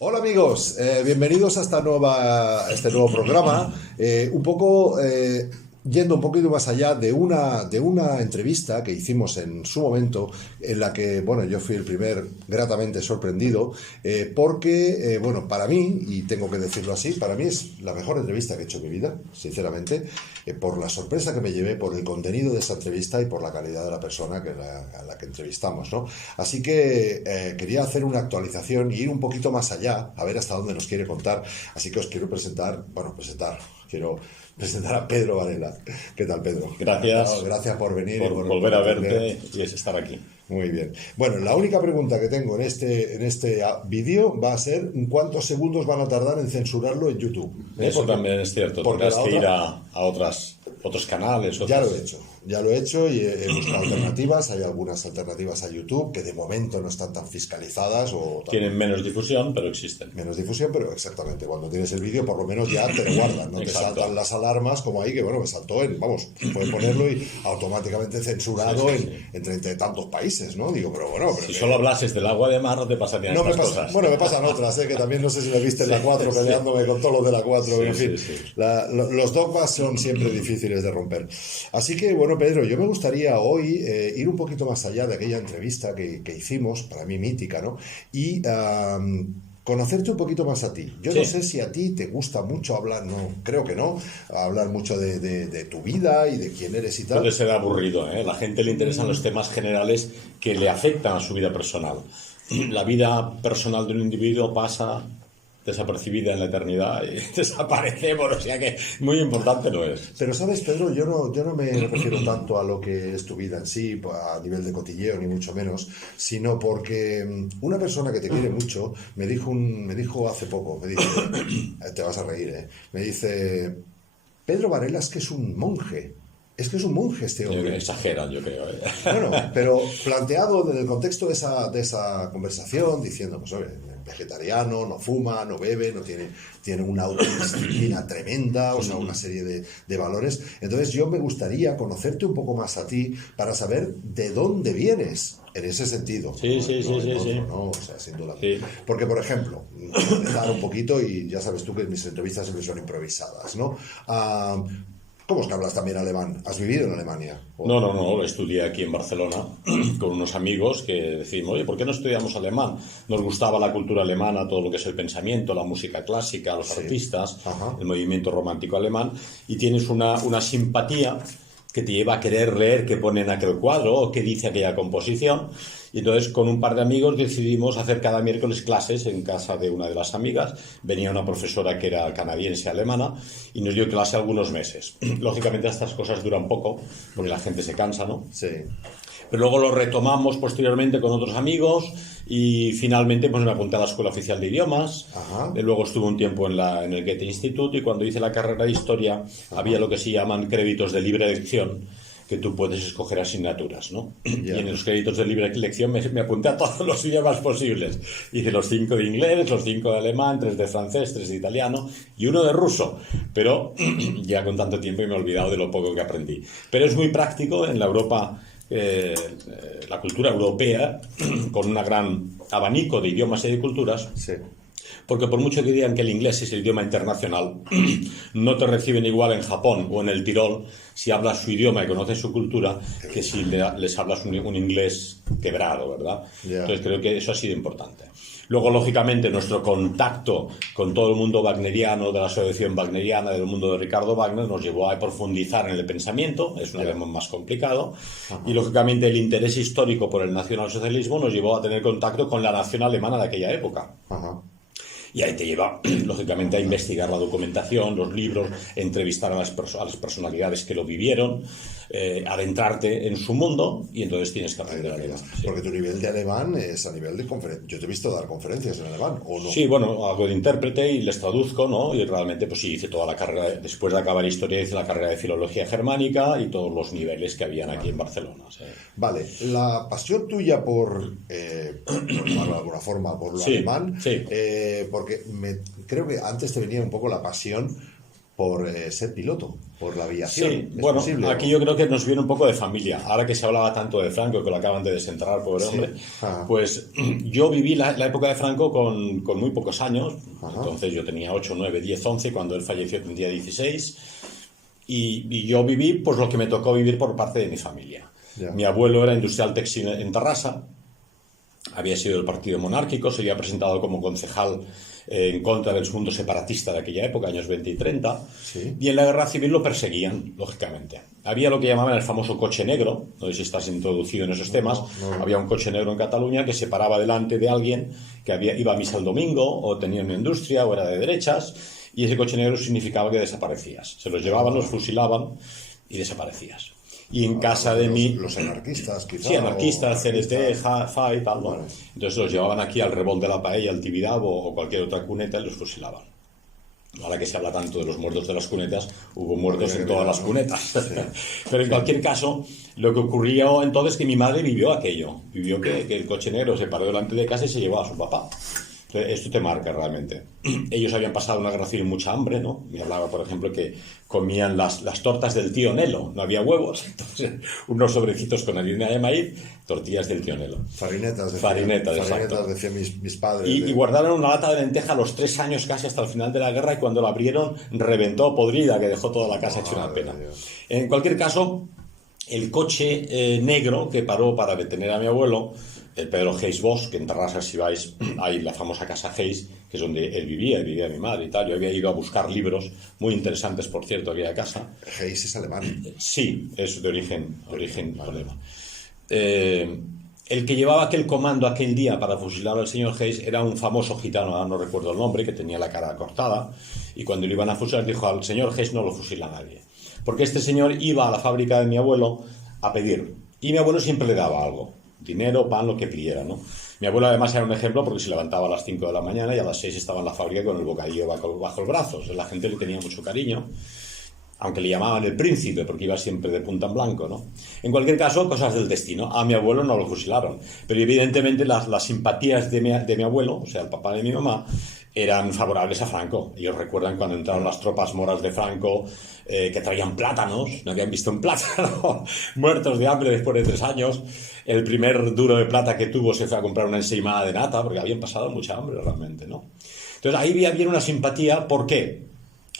Hola amigos, bienvenidos a este nuevo programa. Yendo un poquito más allá de una entrevista que hicimos en su momento, en la que, bueno, yo fui el primer gratamente sorprendido, porque, bueno, para mí, y tengo que decirlo así, para mí es la mejor entrevista que he hecho en mi vida, sinceramente, por la sorpresa que me llevé, por el contenido de esa entrevista y por la calidad de la persona a la que entrevistamos, ¿no? Así que quería hacer una actualización y ir un poquito más allá, a ver hasta dónde nos quiere contar. Así que os quiero quiero presentar a Pedro Varela. ¿Qué tal, Pedro? Gracias. Gracias por venir por volver a verte y es estar aquí. Muy bien. Bueno, la única pregunta que tengo en este vídeo va a ser ¿cuántos segundos van a tardar en censurarlo en YouTube? Eso también es cierto. Tendrás que ir a otros canales. Ya lo he hecho y he buscado alternativas. Hay algunas alternativas a YouTube que de momento no están tan fiscalizadas tienen menos difusión, pero existen. Menos difusión, pero exactamente. Cuando tienes el vídeo, por lo menos ya te lo guardan. No te saltan las alarmas como ahí, que bueno, me saltó puedes ponerlo y automáticamente censurado en 30 y tantos países, ¿no? Digo, pero bueno... Si solo hablases del agua de mar, no te pasarían estas cosas. Bueno, me pasan otras, que también no sé si me viste en la 4 peleándome con todos los de la 4. En fin, los dogmas son siempre difíciles de romper. Así que, bueno, Pedro, yo me gustaría hoy ir un poquito más allá de aquella entrevista que hicimos, para mí mítica, ¿no? Y conocerte un poquito más a ti. Yo no sé si a ti te gusta mucho hablar, no, creo que no, hablar mucho de tu vida y de quién eres y tal. Puede ser aburrido, ¿eh? La gente le interesan los temas generales que le afectan a su vida personal. La vida personal de un individuo pasa desapercibida en la eternidad y desaparecemos, o sea que muy importante no es. Pero sabes, Pedro, yo no me refiero tanto a lo que es tu vida en sí, a nivel de cotilleo, ni mucho menos, sino porque una persona que te quiere mucho me dijo hace poco, me dice, te vas a reír, me dice, Pedro Varela es que es un monje. Es que es un monje este hombre. Exageran, yo creo. Bueno, pero planteado en el contexto de esa conversación, diciendo, pues, oye, vegetariano, no fuma, no bebe, tiene una autodisciplina tremenda, o sea, una serie de valores. Entonces yo me gustaría conocerte un poco más a ti para saber de dónde vienes. En ese sentido. Sí. O sea, sin duda. Sí. Porque, por ejemplo, empezar un poquito, y ya sabes tú que mis entrevistas siempre son improvisadas, ¿no? ¿Cómo es que hablas también alemán? ¿Has vivido en Alemania? No, estudié aquí en Barcelona con unos amigos que decimos, oye, ¿por qué no estudiamos alemán? Nos gustaba la cultura alemana, todo lo que es el pensamiento, la música clásica, los artistas, el movimiento romántico alemán, y tienes una simpatía que te lleva a querer leer qué pone en aquel cuadro o qué dice aquella composición. Y entonces con un par de amigos decidimos hacer cada miércoles clases en casa de una de las amigas. Venía una profesora que era canadiense alemana y nos dio clase algunos meses. Lógicamente estas cosas duran poco porque la gente se cansa, ¿no? Sí. Pero luego lo retomamos posteriormente con otros amigos y finalmente pues me apunté a la Escuela Oficial de Idiomas. Luego estuve un tiempo en el Goethe Institut y cuando hice la carrera de Historia había lo que se llaman créditos de libre elección, que tú puedes escoger asignaturas, ¿no? Y en los créditos de libre elección me apunté a todos los idiomas posibles. Hice los 5 de inglés, los 5 de alemán, 3 de francés, 3 de italiano y 1 de ruso. Pero ya con tanto tiempo me he olvidado de lo poco que aprendí. Pero es muy práctico en la Europa, la cultura europea, con un gran abanico de idiomas y de culturas. Sí. Porque por mucho que digan que el inglés es el idioma internacional, no te reciben igual en Japón o en el Tirol si hablas su idioma y conoces su cultura que si les hablas un inglés quebrado, ¿verdad? Entonces creo que eso ha sido importante. Luego, lógicamente, nuestro contacto con todo el mundo wagneriano, de la asociación wagneriana, del mundo de Ricardo Wagner, nos llevó a profundizar en el pensamiento, es un alemán más complicado, y lógicamente el interés histórico por el nacionalsocialismo nos llevó a tener contacto con la nación alemana de aquella época. Y ahí te lleva, lógicamente, a investigar la documentación, los libros, entrevistar a las personalidades que lo vivieron, adentrarte en su mundo y entonces tienes que aprender alemán. Sí. Porque tu nivel de alemán es a nivel de conferencia. Yo te he visto dar conferencias en alemán, ¿o no? Sí, bueno, hago de intérprete y les traduzco, ¿no? Y realmente, pues sí, hice toda la carrera, después de acabar historia, hice la carrera de filología germánica y todos los niveles que habían aquí en Barcelona. Sí. Vale, la pasión tuya por llamarlo de alguna forma, por lo alemán, porque creo que antes te venía un poco la pasión por ser piloto, por la aviación. Sí, ¿Es bueno, posible, aquí o? yo creo que nos viene un poco de familia. Ahora que se hablaba tanto de Franco, que lo acaban de desenterrar, pobre Sí. hombre, Ajá. pues yo viví la época de Franco con muy pocos años. Ajá. Entonces yo tenía 8, 9, 10, 11, cuando él falleció tendría 16. Y yo viví pues lo que me tocó vivir por parte de mi familia. Ya. Mi abuelo era industrial textil en Tarrasa, había sido del partido monárquico, se había presentado como concejal en contra del mundo separatista de aquella época, años 20 y 30, Sí. y en la guerra civil lo perseguían, lógicamente. Había lo que llamaban el famoso coche negro, no sé si estás introducido en esos temas, no. había un coche negro en Cataluña que se paraba delante de alguien que iba a misa el domingo, o tenía una industria, o era de derechas, y ese coche negro significaba que desaparecías. Se los llevaban, los fusilaban y desaparecías. Y en casa de Los anarquistas, quizás. Sí, anarquistas, CNT, anarquistas. FA y tal. ¿no? Vale. Entonces los llevaban aquí al Revolt de la Paella, al Tibidabo o cualquier otra cuneta y los fusilaban. Ahora que se habla tanto de los muertos de las cunetas, hubo muertos en todas las cunetas. Pero en cualquier caso, lo que ocurrió entonces es que mi madre vivió aquello. Vivió que el coche negro se paró delante de casa y se llevó a su papá. Entonces, esto te marca realmente. Ellos habían pasado una guerra civil mucha hambre, ¿no? Me hablaba, por ejemplo, que comían las tortas del tío Nelo, no había huevos, entonces unos sobrecitos con harina de maíz, tortillas del tío Nelo. Farinetas, Exacto. decían mis padres. Y guardaron una lata de lenteja los 3 años casi hasta el final de la guerra y cuando la abrieron reventó podrida, que dejó toda la casa hecha una pena. En cualquier caso, el coche negro que paró para detener a mi abuelo, el Pedro Hayes Bosch, que en Tarrasa, si vais, hay la famosa casa Hayes, que es donde él vivía mi madre y tal. Yo había ido a buscar libros, muy interesantes, por cierto, aquella casa. Hayes es alemán. Sí, es de origen alemán. El que llevaba aquel comando aquel día para fusilar al señor Hayes era un famoso gitano, ahora no recuerdo el nombre, que tenía la cara cortada, y cuando lo iban a fusilar dijo: al señor Hayes no lo fusila nadie. Porque este señor iba a la fábrica de mi abuelo a pedir, y mi abuelo siempre le daba algo. Dinero, pan, lo que pidiera, ¿no? Mi abuelo además era un ejemplo porque se levantaba a las 5 de la mañana y a las 6 estaba en la fábrica con el bocadillo bajo el brazo. O sea, la gente le tenía mucho cariño, aunque le llamaban el príncipe porque iba siempre de punta en blanco, ¿no? En cualquier caso, cosas del destino. A mi abuelo no lo fusilaron, pero evidentemente las simpatías de mi abuelo, o sea, el papá de mi mamá, eran favorables a Franco. Ellos recuerdan cuando entraron las tropas moras de Franco, que traían plátanos, no habían visto un plátano, muertos de hambre después de 3 años. El primer duro de plata que tuvo se fue a comprar una ensaimada de nata, porque habían pasado mucha hambre realmente, ¿no? Entonces ahí había una simpatía. ¿Por qué?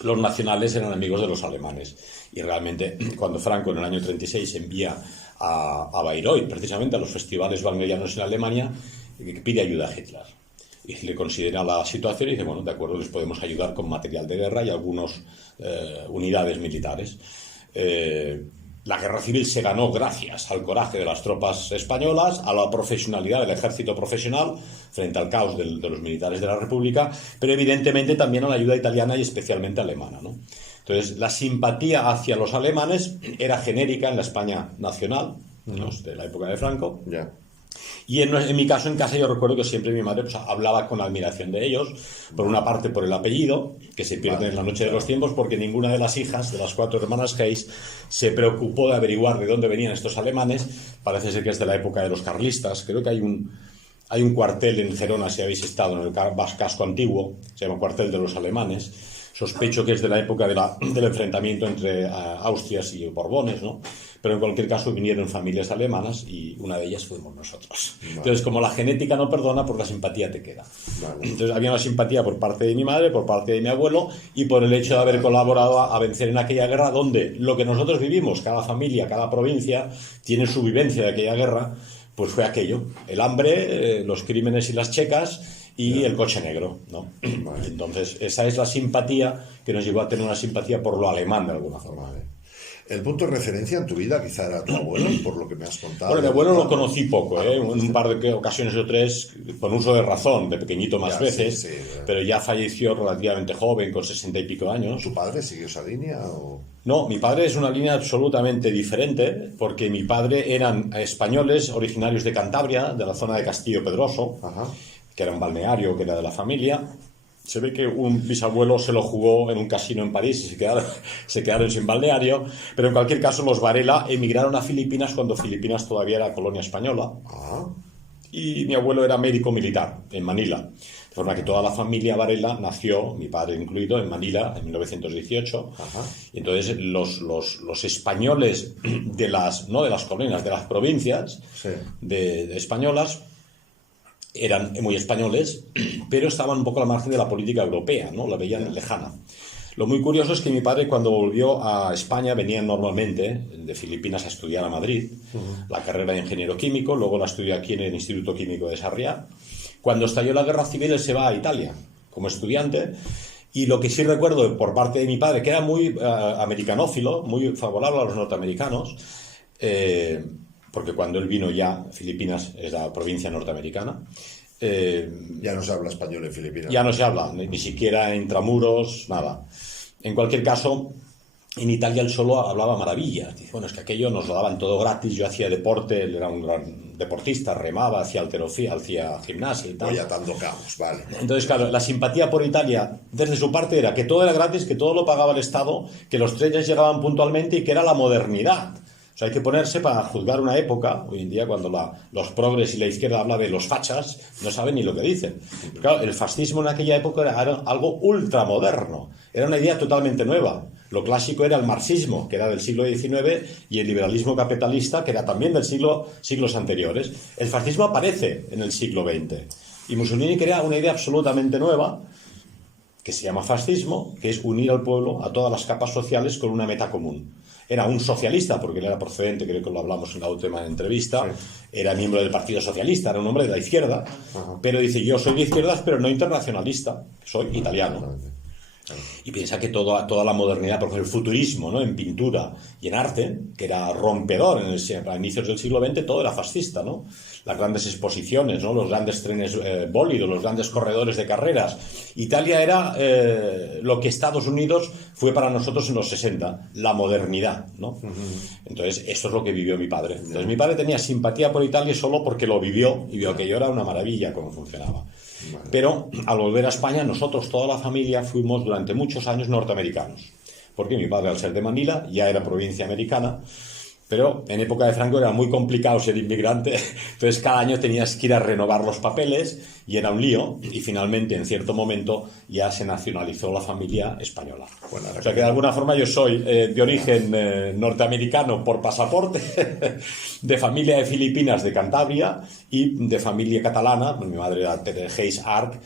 Los nacionales eran amigos de los alemanes. Y realmente cuando Franco en el año 36 envía a Bayreuth, precisamente a los festivales wagnerianos en Alemania, pide ayuda a Hitler. Y le considera la situación y dice: bueno, de acuerdo, les podemos ayudar con material de guerra y algunas unidades militares. La guerra civil se ganó gracias al coraje de las tropas españolas, a la profesionalidad del ejército profesional frente al caos de los militares de la República, pero evidentemente también a la ayuda italiana y especialmente alemana, ¿no? Entonces, la simpatía hacia los alemanes era genérica en la España nacional, ¿no?, de la época de Franco. Ya. Y en mi caso, en casa, yo recuerdo que siempre mi madre pues, hablaba con admiración de ellos, por una parte por el apellido, que se pierde en la noche de los tiempos, porque ninguna de las hijas de las 4 hermanas Hayes se preocupó de averiguar de dónde venían estos alemanes. Parece ser que es de la época de los carlistas. Creo que hay un cuartel en Gerona, si habéis estado, en el casco antiguo, se llama Cuartel de los Alemanes. Sospecho que es de la época del enfrentamiento entre Austrias y Borbones, ¿no? Pero en cualquier caso vinieron familias alemanas y una de ellas fuimos nosotros. Vale. Entonces, como la genética no perdona, pues la simpatía te queda. Vale. Entonces, había una simpatía por parte de mi madre, por parte de mi abuelo y por el hecho de haber colaborado a vencer en aquella guerra, donde lo que nosotros vivimos, cada familia, cada provincia, tiene su vivencia de aquella guerra, pues fue aquello: el hambre, los crímenes y las checas y el coche negro, ¿no? Vale. Entonces, esa es la simpatía que nos llevó a tener una simpatía por lo alemán de alguna forma. Vale. El punto de referencia en tu vida quizá era tu abuelo, por lo que me has contado. Bueno, mi abuelo lo conocí poco, en un par de ocasiones o 3, con uso de razón, de pequeñito más veces, sí, pero ya falleció relativamente joven, con 60 y pico años. ¿Tu padre siguió esa línea o...? No, mi padre es una línea absolutamente diferente, porque mi padre eran españoles originarios de Cantabria, de la zona de Castillo Pedroso, Ajá. que era un balneario que era de la familia. Se ve que un bisabuelo se lo jugó en un casino en París y se quedaron sin balneario, pero en cualquier caso los Varela emigraron a Filipinas cuando Filipinas todavía era colonia española. y mi abuelo era médico militar en Manila. De forma que toda la familia Varela nació, mi padre incluido, en Manila en 1918. Ajá. Y entonces los españoles no de las colonias, de las provincias Sí. de españolas, eran muy españoles, pero estaban un poco a la margen de la política europea, ¿no? La veían lejana. Lo muy curioso es que mi padre, cuando volvió a España, venía normalmente de Filipinas a estudiar a Madrid, la carrera de ingeniero químico, luego la estudió aquí en el Instituto Químico de Sarriá. Cuando estalló la Guerra Civil, él se va a Italia como estudiante, y lo que sí recuerdo por parte de mi padre, que era muy americanófilo, muy favorable a los norteamericanos, porque cuando él vino ya, Filipinas es la provincia norteamericana, Ya no se habla español en Filipinas. ya no se habla, ni siquiera intramuros, nada. En cualquier caso, en Italia él solo hablaba maravillas. Dice, bueno, es que aquello nos lo daban todo gratis, yo hacía deporte, él era un gran deportista, remaba, hacía halterofía, hacía gimnasia y tal. Voy atando cabos, vale. Entonces, claro, la simpatía por Italia, desde su parte, era que todo era gratis, que todo lo pagaba el Estado, que los trenes llegaban puntualmente y que era la modernidad. O sea, hay que ponerse para juzgar una época, hoy en día, cuando los progres y la izquierda habla de los fachas, no saben ni lo que dicen. Pero claro, el fascismo en aquella época era algo ultramoderno, era una idea totalmente nueva. Lo clásico era el marxismo, que era del siglo XIX, y el liberalismo capitalista, que era también del siglos anteriores. El fascismo aparece en el siglo XX. Y Mussolini crea una idea absolutamente nueva, que se llama fascismo, que es unir al pueblo, a todas las capas sociales, con una meta común. Era un socialista, porque él era procedente, creo que lo hablamos en la última entrevista, era miembro del Partido Socialista, era un hombre de la izquierda, pero dice, yo soy de izquierdas, pero no internacionalista, soy italiano. Y piensa que toda la modernidad, por ejemplo, el futurismo, ¿no? En pintura y en arte, que era rompedor a inicios del siglo XX, todo era fascista, ¿no? Las grandes exposiciones, ¿no? Los grandes trenes bólidos, los grandes corredores de carreras. Italia era lo que Estados Unidos fue para nosotros en los 60, la modernidad, ¿no? Entonces, esto es lo que vivió mi padre. Entonces, mi padre tenía simpatía por Italia solo porque lo vivió y vio que yo era una maravilla cómo funcionaba. Vale. Pero al volver a España, nosotros, toda la familia, fuimos durante muchos años norteamericanos. Porque mi padre, al ser de Manila, ya era provincia americana, pero en época de Franco era muy complicado ser inmigrante, entonces cada año tenías que ir a renovar los papeles y era un lío, y finalmente, en cierto momento, ya se nacionalizó la familia española. Bueno, o sea que de alguna forma yo soy de origen norteamericano por pasaporte, de familia de Filipinas, de Cantabria, y de familia catalana, mi madre era de Geis Arc,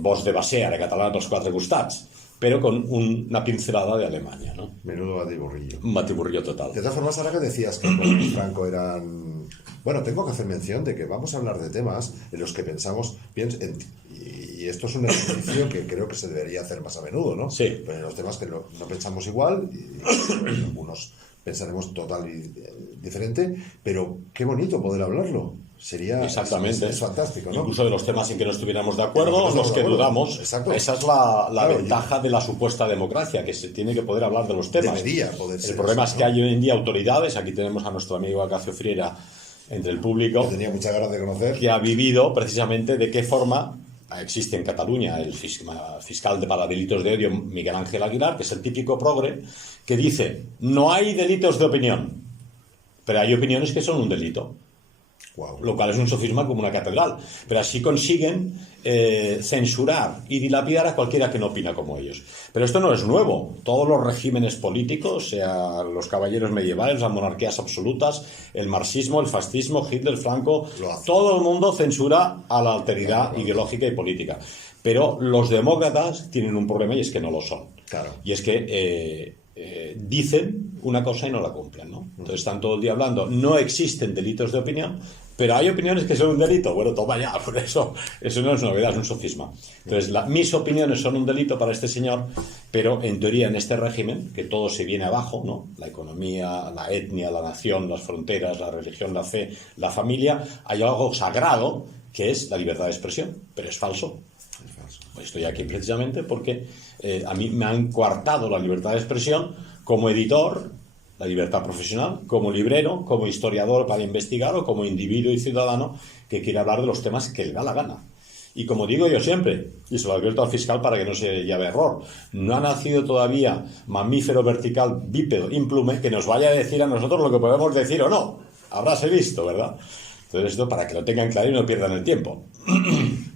vos de Basea, de catalana dels Quatre Costats, pero con una pincelada de Alemania, ¿no? Menudo batiburrillo. Un batiburrillo total. De todas formas, ahora que decías que con Franco eran... Bueno, tengo que hacer mención de que vamos a hablar de temas en los que pensamos... Y esto es un ejercicio que creo que se debería hacer más a menudo, ¿no? Sí. Pero en los temas que no pensamos igual, y algunos pensaremos total y diferente, pero qué bonito poder hablarlo. Sería... Exactamente. Es fantástico, ¿no? Incluso de los temas en que no estuviéramos de acuerdo, o los que dudamos. Exacto. Esa es la Claro, ventaja de la supuesta democracia, que se tiene que poder hablar de los temas. Debería poder ser El problema eso, es que ¿no? hay hoy en día autoridades, aquí tenemos a nuestro amigo Acacio Friera entre el público, Que tenía muchas ganas de conocer. que ha vivido precisamente de qué forma existe en Cataluña el fiscal para delitos de odio, Miguel Ángel Aguilar, que es el típico progre, que dice, no hay delitos de opinión, pero hay opiniones que son un delito. Wow. Lo cual es un sofisma como una catedral. Pero así consiguen censurar y dilapidar a cualquiera que no opina como ellos. Pero esto no es nuevo. Todos los regímenes políticos, sea los caballeros medievales, las monarquías absolutas, el marxismo, el fascismo, Hitler, Franco, todo el mundo censura a la alteridad ideológica y política. Pero los demócratas tienen un problema y es que no lo son. Claro. Y es que dicen una cosa y no la cumplen, ¿no? Entonces están todo el día hablando, no existen delitos de opinión, pero hay opiniones que son un delito. Bueno, toma ya, por eso no es novedad, es un sofisma. Entonces, mis opiniones son un delito para este señor, pero en teoría en este régimen, que todo se viene abajo, ¿no? La economía, la etnia, la nación, las fronteras, la religión, la fe, la familia, hay algo sagrado que es la libertad de expresión, pero es falso. Pues estoy aquí precisamente porque a mí me han coartado la libertad de expresión como editor, la libertad profesional, como librero, como historiador para investigar o como individuo y ciudadano que quiere hablar de los temas que le da la gana. Y como digo yo siempre, y se lo advierto al fiscal para que no se lleve error, no ha nacido todavía mamífero vertical bípedo implume que nos vaya a decir a nosotros lo que podemos decir o no. Habráse visto, ¿verdad? Entonces esto para que lo tengan claro y no pierdan el tiempo.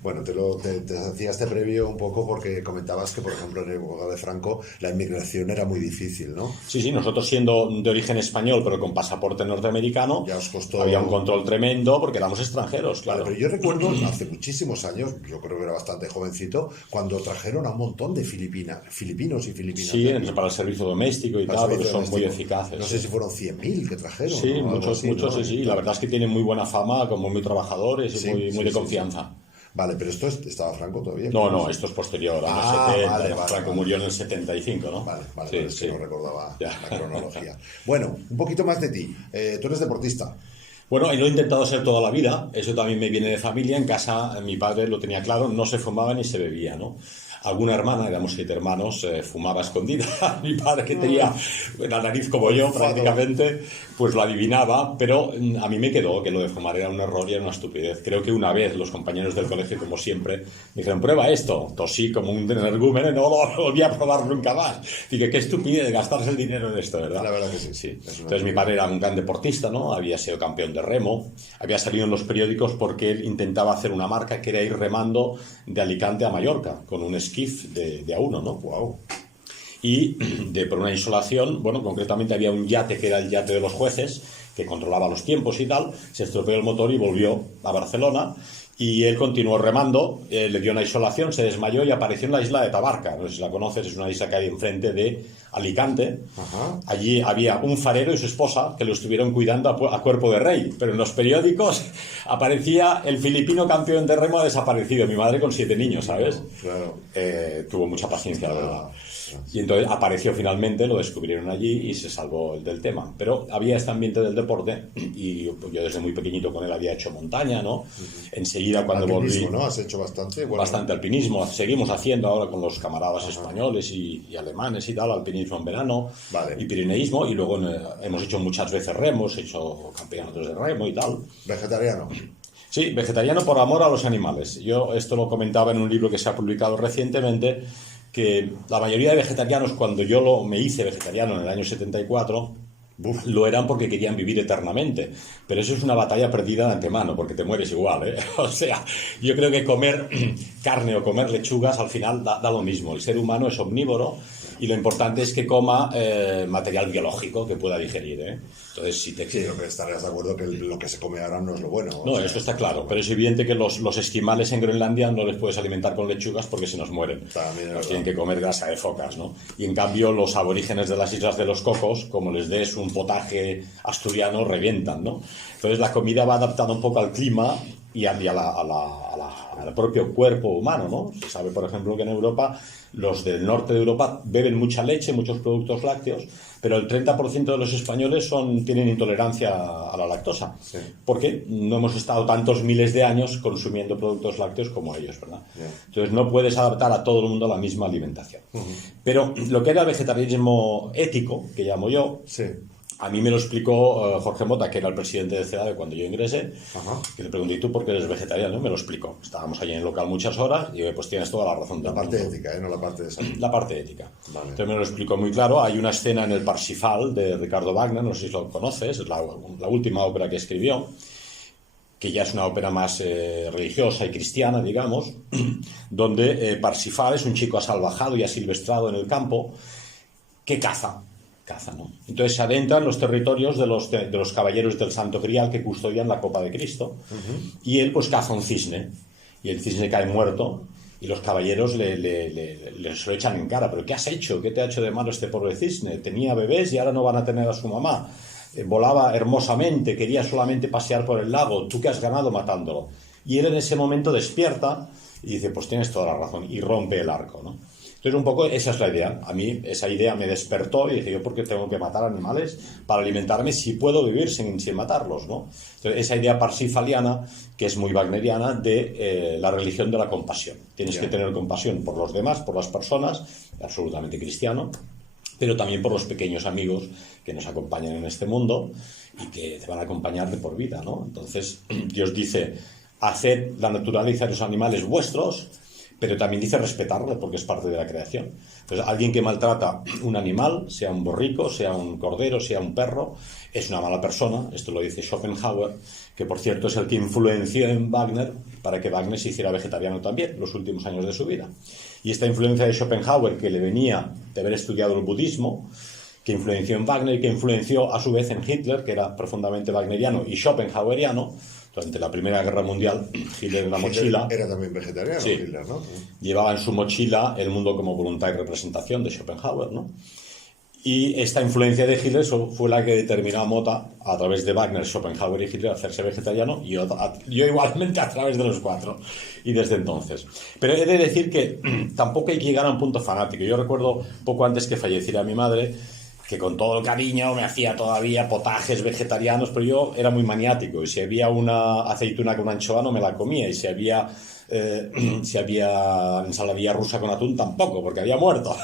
Bueno, te hacía este previo un poco porque comentabas que, por ejemplo, en el época de Franco la inmigración era muy difícil, ¿no? Sí, sí, nosotros siendo de origen español pero con pasaporte norteamericano, Ya os costó... había un control tremendo porque éramos extranjeros, claro. Vale, pero yo recuerdo hace muchísimos años, yo creo que era bastante jovencito, cuando trajeron a un montón de filipinos y filipinas. Sí, para el servicio doméstico y tal, porque son muy eficaces. No sé si fueron 100.000 que trajeron. Sí, ¿no? muchos, así, muchos, ¿no? sí, sí. La verdad es que tienen muy buena fama, como muy trabajadores y Sí, muy sí, de sí, confianza. sí. Vale, pero esto estaba Franco todavía. No, esto es posterior, años 70. Vale, Franco murió en el 75, ¿no? Vale, Sí, es que sí. no recordaba Ya. la cronología. Bueno, un poquito más de ti. Tú eres deportista. Bueno, y lo he intentado ser toda la vida, eso también me viene de familia. En casa mi padre lo tenía claro, no se fumaba ni se bebía, ¿no? Alguna hermana, éramos 7 hermanos, fumaba escondida. Mi padre, que tenía la nariz como yo prácticamente, pues lo adivinaba, pero a mí me quedó que lo de fumar era un error y era una estupidez. Creo que una vez los compañeros del colegio, como siempre, me dijeron, prueba esto. Tosí como un energúmeno y no lo volví a probar nunca más. Dije, qué estupidez gastarse el dinero en esto, ¿verdad? La verdad que sí. Sí. Entonces mi padre era un gran deportista, ¿no? Había sido campeón de remo, había salido en los periódicos porque él intentaba hacer una marca que era ir remando de Alicante a Mallorca con un esquife de A1, ¿no? Wow. Y por una insolación, bueno, concretamente había un yate que era el yate de los jueces, que controlaba los tiempos y tal, se estropeó el motor y volvió a Barcelona. Y él continuó remando, le dio una insolación, se desmayó y apareció en la isla de Tabarca. No sé si la conoces, es una isla que hay enfrente de Alicante. Ajá. Allí había un farero y su esposa que lo estuvieron cuidando a cuerpo de rey. Pero en los periódicos aparecía el filipino campeón de remo ha desaparecido. Mi madre con 7 niños, ¿sabes? Claro. Tuvo mucha paciencia, la verdad. Y entonces apareció finalmente, lo descubrieron allí y se salvó del tema. Pero había este ambiente del deporte y yo desde muy pequeñito con él había hecho montaña, ¿no? Enseguida cuando Alpinismo, volví... ¿no? ¿Has hecho bastante? Bueno, Bastante alpinismo. Seguimos haciendo ahora con los camaradas españoles y alemanes y tal, alpinismo en verano Vale. y pirineísmo. Y luego hemos hecho muchas veces remo, hemos hecho campeonatos de remo y tal. vegetariano. Sí, vegetariano por amor a los animales. Yo esto lo comentaba en un libro que se ha publicado recientemente, que la mayoría de vegetarianos, cuando yo me hice vegetariano en el año 74, lo eran porque querían vivir eternamente. Pero eso es una batalla perdida de antemano, porque te mueres igual, ¿eh? O sea, yo creo que comer carne o comer lechugas al final da lo mismo. El ser humano es omnívoro y lo importante es que coma material biológico que pueda digerir, ¿eh? Entonces, si te... Sí, lo que estarías de acuerdo que lo que se come ahora no es lo bueno. No, eso está claro, pero es evidente que los esquimales en Groenlandia no les puedes alimentar con lechugas porque se nos mueren. Nos tienen que comer grasa de focas, ¿no? Y en cambio los aborígenes de las Islas de los Cocos, como les des un potaje asturiano, revientan, ¿no? Entonces la comida va adaptada un poco al clima y al propio cuerpo humano, ¿no? Se sabe, por ejemplo, que en Europa los del norte de Europa beben mucha leche, muchos productos lácteos, pero el 30% de los españoles tienen intolerancia a la lactosa, sí. Porque no hemos estado tantos miles de años consumiendo productos lácteos como ellos, ¿verdad? Yeah. Entonces no puedes adaptar a todo el mundo la misma alimentación. Pero lo que era el vegetarianismo ético, que llamo yo, Sí. a mí me lo explicó Jorge Mota, que era el presidente de CEDAVE cuando yo ingresé. Ajá. Que le pregunté, ¿y tú por qué eres vegetariano? Me lo explicó. Estábamos allí en el local muchas horas y pues tienes toda la razón del La parte mundo. ética, no la parte de salud. La parte ética. Vale. Entonces me lo explicó muy claro. Hay una escena en el Parsifal de Ricardo Wagner, no sé si lo conoces, es la última ópera que escribió, que ya es una ópera más religiosa y cristiana, digamos, donde Parsifal es un chico asalvajado y asilvestrado en el campo que caza, ¿no? Entonces se adentra en los territorios de los caballeros del Santo Grial que custodian la Copa de Cristo. Y él pues caza un cisne y el cisne cae muerto y los caballeros se lo echan en cara. ¿Pero qué has hecho? ¿Qué te ha hecho de malo este pobre cisne? Tenía bebés y ahora no van a tener a su mamá. Volaba hermosamente, quería solamente pasear por el lago. ¿Tú qué has ganado matándolo? Y él en ese momento despierta y dice, pues tienes toda la razón, y rompe el arco, ¿no? Entonces, un poco esa es la idea. A mí esa idea me despertó y dije, ¿yo por qué tengo que matar animales para alimentarme si puedo vivir sin matarlos, ¿no? Entonces, esa idea parsifaliana, que es muy wagneriana, de la religión de la compasión. Tienes que tener compasión por los demás, por las personas, absolutamente cristiano, pero también por los pequeños amigos que nos acompañan en este mundo y que te van a acompañar de por vida, ¿no? Entonces, Dios dice, haced la naturaleza de los animales vuestros, pero también dice respetarlo porque es parte de la creación. Entonces, alguien que maltrata un animal, sea un borrico, sea un cordero, sea un perro, es una mala persona. Esto lo dice Schopenhauer, que por cierto es el que influenció en Wagner para que Wagner se hiciera vegetariano también los últimos años de su vida. Y esta influencia de Schopenhauer, que le venía de haber estudiado el budismo, que influenció en Wagner y que influenció a su vez en Hitler, que era profundamente wagneriano y schopenhaueriano. Durante la Primera Guerra Mundial, Hitler en la mochila... Era también vegetariano, sí, Hitler, ¿no? Llevaba en su mochila El mundo como voluntad y representación de Schopenhauer, ¿no? Y esta influencia de Hitler fue la que determinó a Mota, a través de Wagner, Schopenhauer y Hitler, a hacerse vegetariano, y yo igualmente a través de los cuatro, y desde entonces. Pero he de decir que tampoco hay que llegar a un punto fanático. Yo recuerdo, poco antes que falleciera mi madre, que con todo el cariño me hacía todavía potajes vegetarianos, pero yo era muy maniático, y si había una aceituna con anchoa no me la comía, y si había ensaladilla rusa con atún tampoco, porque había muerto.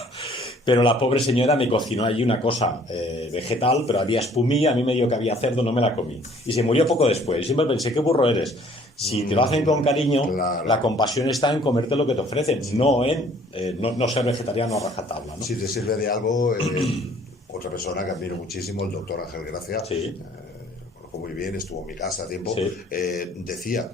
Pero la pobre señora me cocinó allí una cosa vegetal, pero había espumilla, a mí me dijo que había cerdo, no me la comí. Y se murió poco después. Y siempre pensé, qué burro eres. Si te lo hacen con cariño, claro, la compasión está en comerte lo que te ofrecen, no en no ser vegetariano a rajatabla, ¿no? Si te sirve de algo... Otra persona que admiro muchísimo, el doctor Ángel Gracia, sí, conozco muy bien, estuvo en mi casa a tiempo, sí, decía,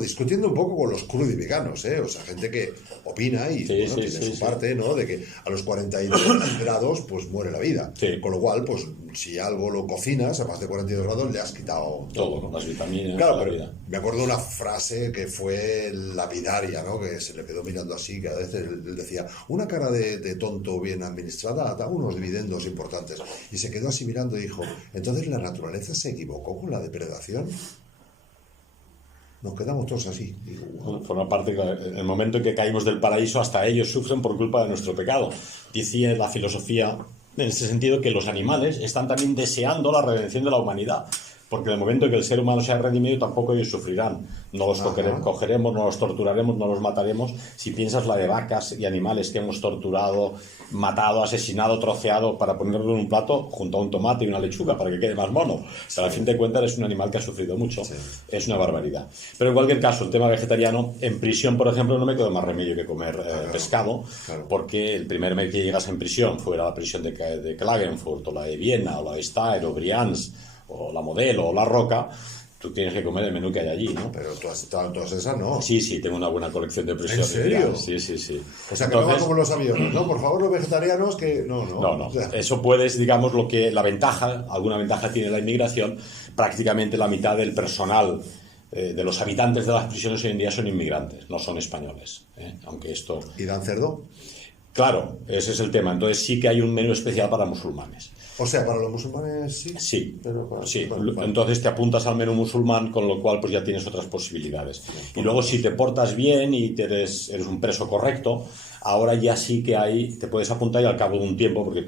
discutiendo un poco con los crudiveganos, o sea, gente que opina y sí, bueno, tiene su parte, ¿no? De que a los 42 grados pues muere la vida. Sí. Con lo cual, pues si algo lo cocinas a más de 42 grados le has quitado todo, ¿no? Las vitaminas, claro, la pero vida. Me acuerdo de una frase que fue lapidaria, ¿no? Que se le quedó mirando así, cada vez él decía, una cara de tonto bien administrada da unos dividendos importantes. Y se quedó así mirando y dijo, entonces la naturaleza se equivocó con la depredación. Nos quedamos todos así. Digo, wow. Forma parte, en el momento en que caímos del paraíso, hasta ellos sufren por culpa de nuestro pecado. Dice la filosofía, en ese sentido, que los animales están también deseando la redención de la humanidad. Porque en el momento en que el ser humano sea redimido, tampoco ellos sufrirán. No los cogeremos, no los torturaremos, no los mataremos. Si piensas la de vacas y animales que hemos torturado, matado, asesinado, troceado para ponerlo en un plato junto a un tomate y una lechuga para que quede más mono. Pero al fin de cuentas es un animal que ha sufrido mucho. Sí. Es una barbaridad. Pero en cualquier caso, el tema vegetariano, en prisión, por ejemplo, no me quedó más remedio que comer pescado, porque el primer mes que llegas en prisión, fuera la prisión de Klagenfurt, o la de Viena, o la de Steyr, o Briansk, o la Modelo, o la Roca, tú tienes que comer el menú que hay allí, ¿no? Pero tú has estado en todas esas, ¿no? Sí, tengo una buena colección de prisiones. ¿En serio? Sí. O sea, que no va como los aviones, ¿no? Por favor, los vegetarianos que... No. Eso puedes, digamos, alguna ventaja tiene la inmigración, prácticamente la mitad del personal de los habitantes de las prisiones hoy en día son inmigrantes, no son españoles, aunque esto... ¿Y dan cerdo? Claro, ese es el tema. Entonces sí que hay un menú especial para musulmanes. O sea, para los musulmanes sí. Sí, pero bueno. Entonces te apuntas al menú musulmán, con lo cual pues ya tienes otras posibilidades. Y luego si te portas bien y eres un preso correcto, ahora ya sí que te puedes apuntar y al cabo de un tiempo, porque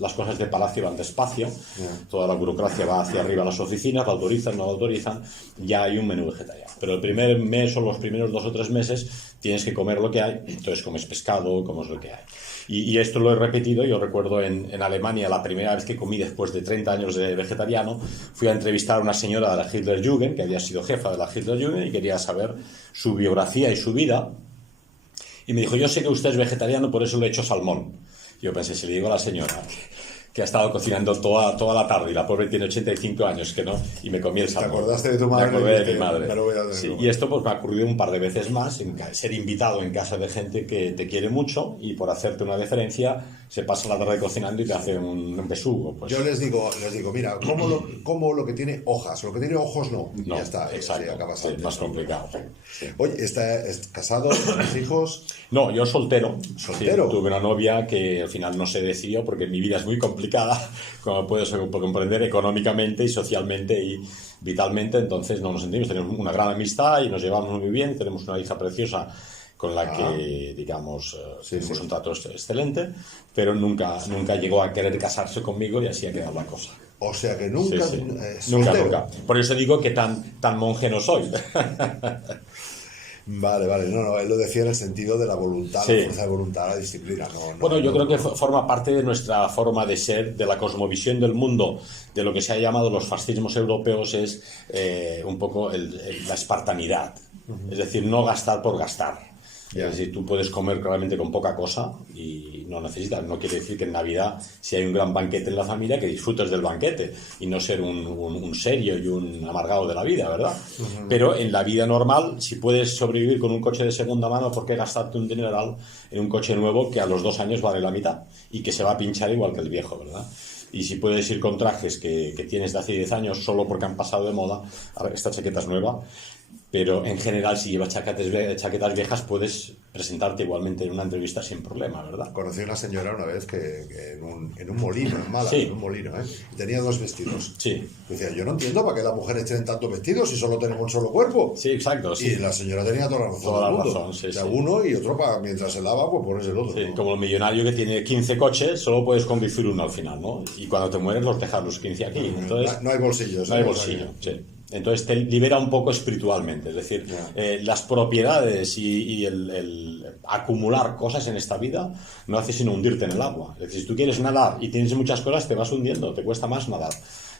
las cosas de palacio van despacio, toda la burocracia va hacia arriba a las oficinas, la autorizan, no la autorizan, ya hay un menú vegetariano. Pero el primer mes o los primeros 2 o 3 meses tienes que comer lo que hay, entonces comes pescado, comes lo que hay. Y esto lo he repetido, yo recuerdo en Alemania, la primera vez que comí después de 30 años de vegetariano, fui a entrevistar a una señora de la Hitlerjugend, que había sido jefa de la Hitlerjugend, y quería saber su biografía y su vida. Y me dijo, yo sé que usted es vegetariano, por eso le he hecho salmón. Yo pensé, si le digo a la señora que ha estado cocinando toda la tarde y la pobre tiene 85 años, que no, y me comí el salmón. ¿Te acordaste de tu madre? Me acordé de mi madre. Sí, y esto pues me ha ocurrido un par de veces más, ser invitado en casa de gente que te quiere mucho y por hacerte una deferencia se pasa la tarde cocinando y te hace un besugo. Pues. Yo les digo, mira, como lo que tiene hojas, lo que tiene ojos no. No, ya está, exacto, acabas es más complicado. Sí. Oye, ¿estás casado? ¿Tienes hijos? No, yo soltero. ¿Soltero? Sí, tuve una novia que al final no se decidió porque mi vida es muy complicada, como puedes comprender, económicamente y socialmente y vitalmente, entonces no nos sentimos. Tenemos una gran amistad y nos llevamos muy bien, tenemos una hija preciosa con la que, digamos, tenemos un trato excelente, pero nunca llegó a querer casarse conmigo y así ha quedado la cosa. O sea que nunca... Sí. Nunca. Por eso digo que tan monje no soy. Vale. No, él lo decía en el sentido de la voluntad, la fuerza de voluntad, la disciplina. Bueno, yo creo que forma parte de nuestra forma de ser, de la cosmovisión del mundo, de lo que se ha llamado los fascismos europeos, es un poco la espartanidad. Es decir, no gastar por gastar. Ya. Es decir, tú puedes comer realmente con poca cosa y no necesitas. No quiere decir que en Navidad, si hay un gran banquete en la familia, que disfrutes del banquete y no ser un serio y un amargado de la vida, ¿verdad? Pero en la vida normal, si puedes sobrevivir con un coche de segunda mano, ¿por qué gastarte un dineral en un coche nuevo que a los 2 años vale la mitad y que se va a pinchar igual que el viejo, ¿verdad? Y si puedes ir con trajes que tienes de hace 10 años solo porque han pasado de moda, ahora esta chaqueta es nueva, pero en general si llevas chaquetas viejas puedes presentarte igualmente en una entrevista sin problema, ¿verdad? Conocí una señora una vez que en un molino, en Málaga, Sí. en un molino, ¿eh? Y tenía 2 vestidos. Sí, Decía, yo no entiendo para qué las mujeres tienen tantos vestidos si solo tenemos un solo cuerpo. sí, exacto. Sí. Y la señora tenía toda la razón Toda del la mundo. razón, sí, O sea, sí. uno y otro para mientras se lava, pues pones el otro. Sí, ¿no? como el millonario que tiene 15 coches, solo puedes conducir uno al final, ¿no? Y cuando te mueres los dejas los 15 aquí. Entonces, No hay bolsillos. no hay ¿eh? bolsillo, sí. Entonces te libera un poco espiritualmente, es decir, las propiedades y el acumular cosas en esta vida no hace sino hundirte en el agua. Es decir, si tú quieres nadar y tienes muchas cosas, te vas hundiendo, te cuesta más nadar.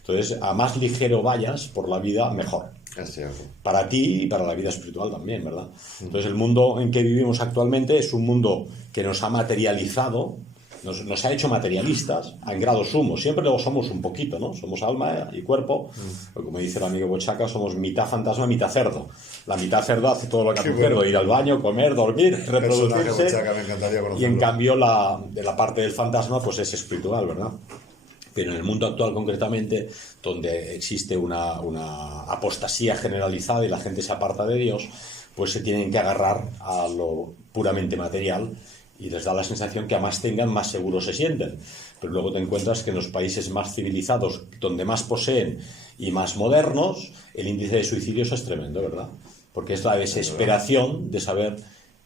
Entonces, a más ligero vayas por la vida, mejor. Es cierto. Para ti y para la vida espiritual también, ¿verdad? Entonces, el mundo en que vivimos actualmente es un mundo que nos ha materializado, nos ha hecho materialistas en grado sumo. Siempre lo somos un poquito, ¿no? Somos alma y cuerpo. O como dice el amigo Bochaca, somos mitad fantasma, mitad cerdo. La mitad cerdo hace todo lo que hace un cerdo: ir al baño, comer, dormir, reproducirse. Bochaca, me encantaría Y conocerlo. en cambio de la parte del fantasma pues es espiritual, ¿verdad? Pero en el mundo actual concretamente, donde existe una apostasía generalizada y la gente se aparta de Dios, pues se tienen que agarrar a lo puramente material y les da la sensación que a más tengan, más seguros se sienten. Pero luego te encuentras que en los países más civilizados, donde más poseen y más modernos, el índice de suicidios es tremendo, ¿verdad? Porque es la desesperación de saber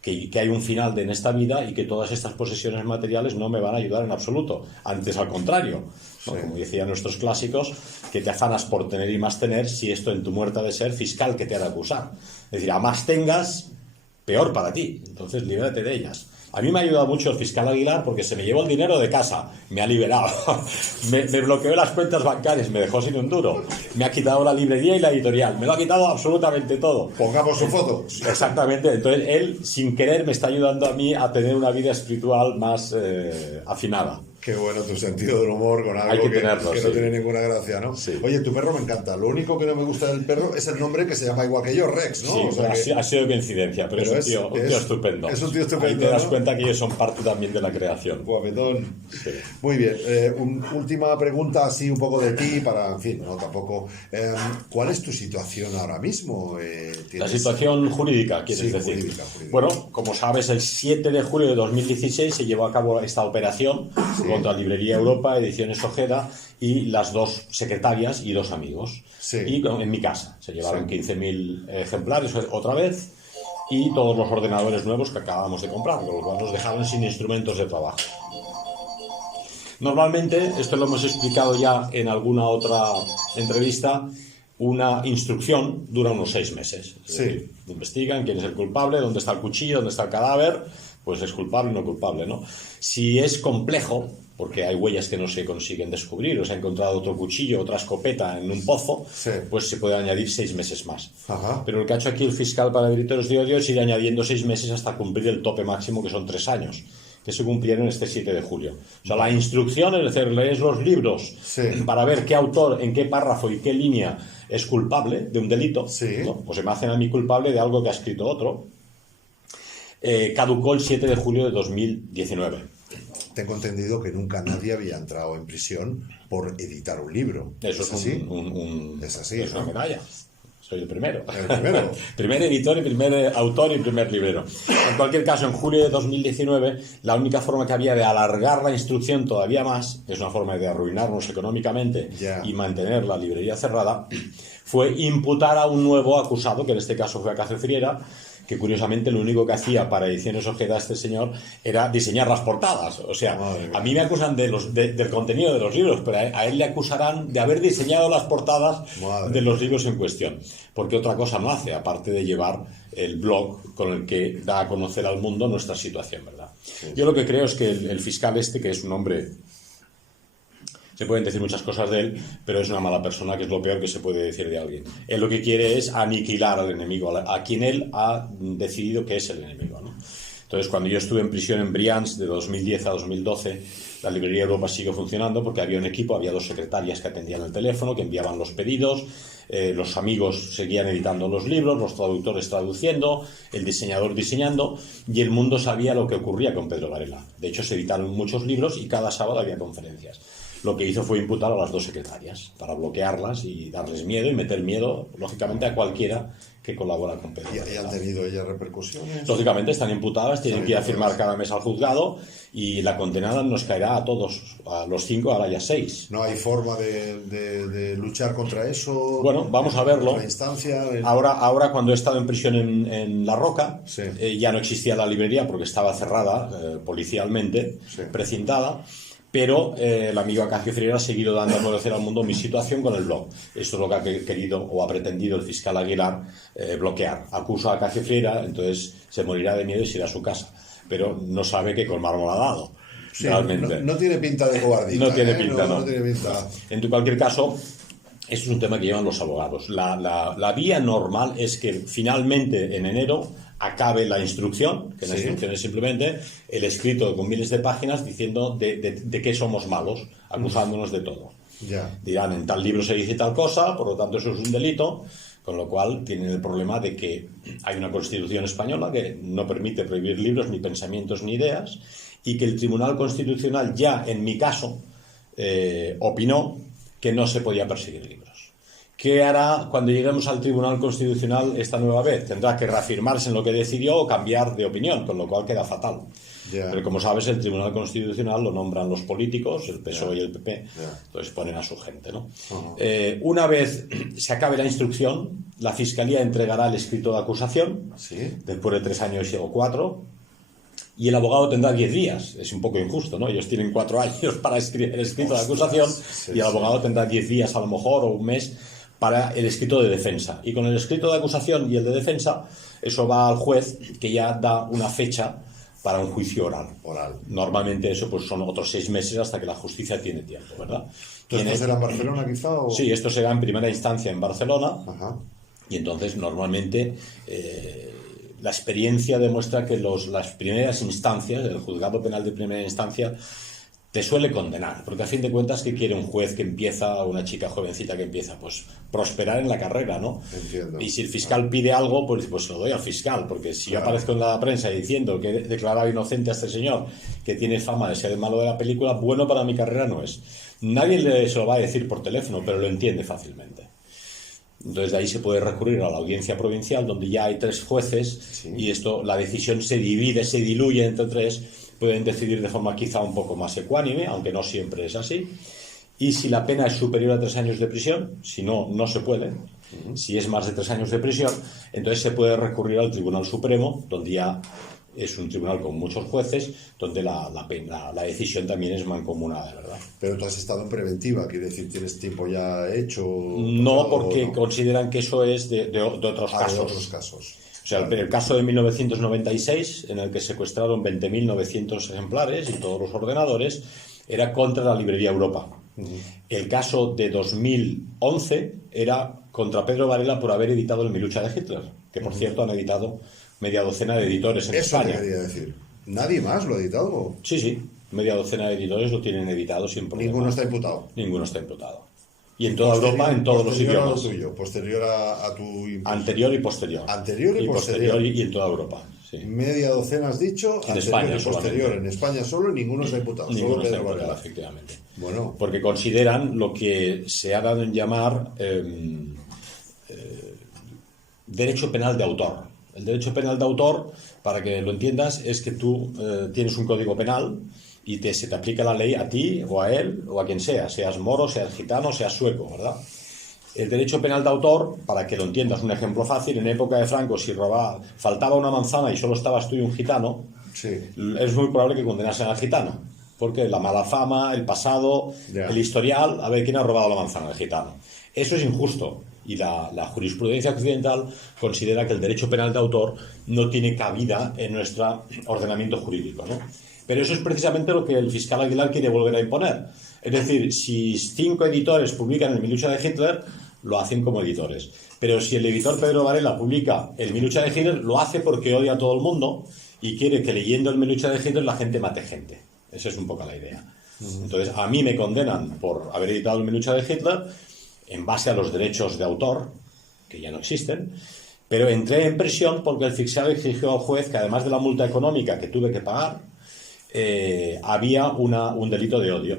que hay un final en esta vida y que todas estas posesiones materiales no me van a ayudar en absoluto. Antes, al contrario, ¿no? Sí. Como decían nuestros clásicos, que te afanas por tener y más tener, si esto en tu muerte ha de ser fiscal que te ha de acusar. Es decir, a más tengas, peor para ti. Entonces, líbrate de ellas. A mí me ha ayudado mucho el fiscal Aguilar porque se me llevó el dinero de casa, me ha liberado, me bloqueó las cuentas bancarias, me dejó sin un duro, me ha quitado la librería y la editorial, me lo ha quitado absolutamente todo. Pongamos su foto. Exactamente, entonces él sin querer me está ayudando a mí a tener una vida espiritual más afinada. Qué bueno tu sentido del humor con algo Hay que tenerlo, que sí. no tiene ninguna gracia, ¿no? Sí. Oye, tu perro me encanta. Lo único que no me gusta del perro es el nombre, que se llama igual que yo, Rex, ¿no? Sí, O sea que- ha sido coincidencia, pero es un tío estupendo. Es un tío estupendo, Ahí te das ¿no? cuenta que ellos son parte también de la creación. Guapetón. Sí. Muy bien. Última pregunta, así un poco de ti, para, en fin, no tampoco. ¿Cuál es tu situación ahora mismo? La situación jurídica, quieres Sí, decir. jurídica. Bueno, como sabes, el 7 de julio de 2016 se llevó a cabo esta operación contra Librería Europa, Ediciones Ojeda y las 2 secretarias y 2 amigos. Sí. Y en mi casa. Se llevaron Sí. 15.000 ejemplares otra vez y todos los ordenadores nuevos que acabamos de comprar, con lo cual nos dejaron sin instrumentos de trabajo. Normalmente, esto lo hemos explicado ya en alguna otra entrevista, una instrucción dura unos 6 meses. Es Sí. decir, investigan quién es el culpable, dónde está el cuchillo, dónde está el cadáver, pues es culpable o no culpable, ¿no? Si es complejo, porque hay huellas que no se consiguen descubrir, o se ha encontrado otro cuchillo, otra escopeta en un pozo, Sí. pues se puede añadir 6 meses más. Ajá. Pero lo que ha hecho aquí el fiscal para delitos de odio es ir añadiendo 6 meses hasta cumplir el tope máximo, que son 3 años, que se cumplieron este 7 de julio. O sea, la instrucción, es decir, lees los libros Sí. para ver qué autor, en qué párrafo y qué línea es culpable de un delito, Sí. ¿no? Pues se me hacen a mí culpable de algo que ha escrito otro. Caducó el 7 de julio de 2019. Tengo entendido que nunca nadie había entrado en prisión por editar un libro. Eso es así? Es así, una ¿no? medalla. Soy el primero. El primero. Primer editor y primer autor y primer librero. En cualquier caso, en julio de 2019, la única forma que había de alargar la instrucción todavía más, es una forma de arruinarnos económicamente Ya. y mantener la librería cerrada, fue imputar a un nuevo acusado, que en este caso fue a Cacefriera, que curiosamente lo único que hacía para Ediciones Ojeda este señor era diseñar las portadas. O sea, Madre mía. a mí me acusan del contenido de los libros, pero a él le acusarán de haber diseñado las portadas Madre de los libros en cuestión. Porque otra cosa no hace, aparte de llevar el blog con el que da a conocer al mundo nuestra situación, ¿verdad? Yo lo que creo es que el fiscal este, que es un hombre Se pueden decir muchas cosas de él, pero es una mala persona, que es lo peor que se puede decir de alguien. Él lo que quiere es aniquilar al enemigo, a quien él ha decidido que es el enemigo, ¿no? Entonces, cuando yo estuve en prisión en Brians de 2010 a 2012, la librería Europa sigue funcionando porque había un equipo, había 2 secretarias que atendían el teléfono, que enviaban los pedidos, los amigos seguían editando los libros, los traductores traduciendo, el diseñador diseñando, y el mundo sabía lo que ocurría con Pedro Varela. De hecho, se editaron muchos libros y cada sábado había conferencias. Lo que hizo fue imputar a las 2 secretarias para bloquearlas y darles miedo y meter miedo, lógicamente, a cualquiera que colabora con Pedro Varela. ¿Y han tenido ellas repercusiones? Lógicamente están imputadas, tienen que ir a firmar cada mes al juzgado y la condenada nos caerá a todos, a los 5, ahora ya 6. ¿No hay forma de luchar contra eso? Bueno, vamos a verlo. La instancia, Ahora cuando he estado en prisión en La Roca, sí. Ya no existía la librería porque estaba cerrada policialmente, sí. precintada. Pero el amigo Acacio Freire ha seguido dando a conocer al mundo mi situación con el blog. Esto es lo que ha querido o ha pretendido el fiscal Aguilar bloquear. Acusa a Acacio Freire, entonces se morirá de miedo y se irá a su casa. Pero no sabe que Colmar me lo ha dado. Sí, realmente. No tiene pinta de cobardía. No tiene pinta, no. No tiene pinta. En cualquier caso, eso es un tema que llevan los abogados. La vía normal es que finalmente en enero acabe la instrucción, que la instrucción es simplemente el escrito con miles de páginas diciendo de qué somos malos, acusándonos de todo. Ya. Dirán, en tal libro se dice tal cosa, por lo tanto eso es un delito, con lo cual tienen el problema de que hay una Constitución española que no permite prohibir libros, ni pensamientos, ni ideas, y que el Tribunal Constitucional ya, en mi caso, opinó que no se podía perseguir libros. ¿Qué hará cuando lleguemos al Tribunal Constitucional esta nueva vez? Tendrá que reafirmarse en lo que decidió o cambiar de opinión, con lo cual queda fatal. Yeah. Pero como sabes, el Tribunal Constitucional lo nombran los políticos, el PSOE y el PP, entonces ponen a su gente, ¿no? Una vez se acabe la instrucción, la Fiscalía entregará el escrito de acusación, después de 3 años o 4, y el abogado tendrá 10 días. Es un poco injusto, ¿no? Ellos tienen 4 años para escribir el escrito de acusación y el abogado tendrá 10 días a lo mejor o un mes para el escrito de defensa. Y con el escrito de acusación y el de defensa, eso va al juez, que ya da una fecha para un juicio oral. Normalmente eso pues son otros 6 meses hasta que la justicia tiene tiempo, ¿verdad? ¿Entonces esto será en Barcelona quizá? O... Sí, esto será en primera instancia en Barcelona. Ajá. Y entonces normalmente la experiencia demuestra que las primeras instancias, el juzgado penal de primera instancia, te suele condenar, porque a fin de cuentas, ¿qué quiere un juez que empieza, una chica jovencita que empieza? Pues prosperar en la carrera, ¿no? Entiendo. Y si el fiscal pide algo, pues se lo doy al fiscal, porque si yo aparezco en la prensa diciendo que he declarado inocente a este señor, que tiene fama de ser el malo de la película, bueno para mi carrera no es. Nadie se lo va a decir por teléfono, pero lo entiende fácilmente. Entonces de ahí se puede recurrir a la audiencia provincial, donde ya hay 3 jueces, y esto, la decisión se divide, se diluye entre 3, pueden decidir de forma quizá un poco más ecuánime, aunque no siempre es así. Y si la pena es superior a 3 años de prisión, si no, no se puede. Si es más de 3 años de prisión, entonces se puede recurrir al Tribunal Supremo, donde ya es un tribunal con muchos jueces, donde la decisión también es mancomunada, ¿verdad? Pero tú has estado en preventiva, quiere decir, ¿tienes tiempo ya hecho? No, porque consideran que eso es de otros casos. De otros casos. O sea, el caso de 1996, en el que secuestraron 20.900 ejemplares y todos los ordenadores, era contra la librería Europa. El caso de 2011 era contra Pedro Varela por haber editado el Milucha de Hitler, que por cierto han editado media docena de editores en España. Eso quería decir. ¿Nadie más lo ha editado? Sí, media docena de editores lo tienen editado sin problema. ¿Ninguno está imputado? Ninguno está imputado. Y en toda Europa, en todos los idiomas. Posterior a tu... Anterior y posterior. Anterior y posterior. Y en toda Europa, sí. Media docena has dicho, en España y posterior. En España solo, ninguno está imputado. Ninguno solo está imputado, efectivamente. Bueno. Porque consideran lo que se ha dado en llamar derecho penal de autor. El derecho penal de autor, para que lo entiendas, es que tú tienes un código penal y se te aplica la ley a ti o a él o a quien sea, seas moro, seas gitano, seas sueco, ¿verdad? El derecho penal de autor, para que lo entiendas, un ejemplo fácil, en época de Franco, si faltaba una manzana y solo estabas tú y un gitano, es muy probable que condenasen al gitano, porque la mala fama, el pasado, el historial, a ver quién ha robado la manzana, el gitano. Eso es injusto. Y la jurisprudencia occidental considera que el derecho penal de autor no tiene cabida en nuestro ordenamiento jurídico, ¿no? Pero eso es precisamente lo que el fiscal Aguilar quiere volver a imponer. Es decir, si 5 editores publican el Minucha de Hitler, lo hacen como editores. Pero si el editor Pedro Varela publica el Minucha de Hitler, lo hace porque odia a todo el mundo y quiere que leyendo el Minucha de Hitler la gente mate gente. Esa es un poco la idea. Entonces, a mí me condenan por haber editado el Minucha de Hitler en base a los derechos de autor, que ya no existen, pero entré en prisión porque el fiscal exigió al juez que, además de la multa económica que tuve que pagar, había un delito de odio.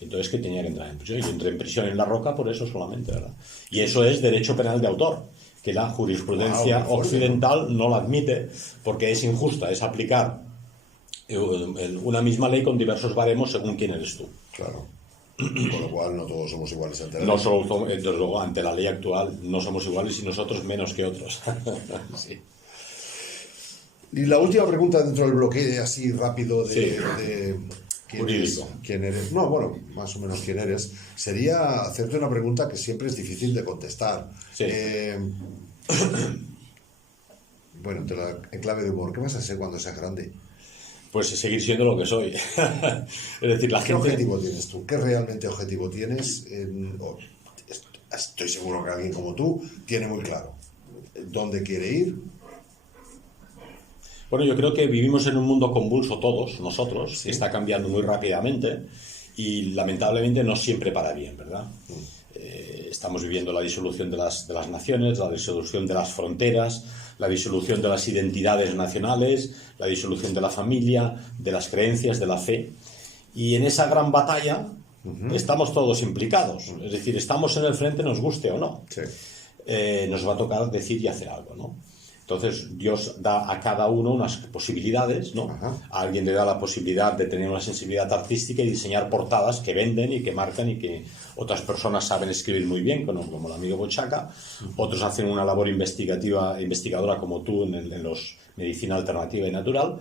Entonces, que tenía que entrar en prisión. Y yo entré en prisión en La Roca por eso solamente, ¿verdad? Y eso es derecho penal de autor, que la jurisprudencia occidental no lo admite porque es injusta, es aplicar una misma ley con diversos baremos según quién eres tú. Claro. Con lo cual no todos somos iguales ante la ley. No solo, desde luego, ante la ley actual no somos iguales y nosotros menos que otros. Sí. Y la última pregunta dentro del bloque así rápido de ¿quién eres? No, bueno, más o menos quién eres. Sería hacerte una pregunta que siempre es difícil de contestar. Sí. Bueno, en clave de humor, ¿qué vas a ser cuando seas grande? Pues seguir siendo lo que soy. Es decir, la ¿Qué gente... objetivo tienes tú? ¿Qué realmente objetivo tienes? Estoy seguro que alguien como tú tiene muy claro dónde quiere ir. Bueno, yo creo que vivimos en un mundo convulso todos, nosotros, Sí. que está cambiando muy rápidamente y lamentablemente no siempre para bien, ¿verdad? Estamos viviendo la disolución de las naciones, la disolución de las fronteras, la disolución de las identidades nacionales, la disolución de la familia, de las creencias, de la fe. Y en esa gran batalla estamos todos implicados. Es decir, estamos en el frente, nos guste o no. Sí. Nos va a tocar decir y hacer algo, ¿no? Entonces Dios da a cada uno unas posibilidades, ¿no? Ajá. A alguien le da la posibilidad de tener una sensibilidad artística y diseñar portadas que venden y que marcan y que otras personas saben escribir muy bien, como el amigo Bochaca. Otros hacen una labor investigadora como tú en los medicina alternativa y natural.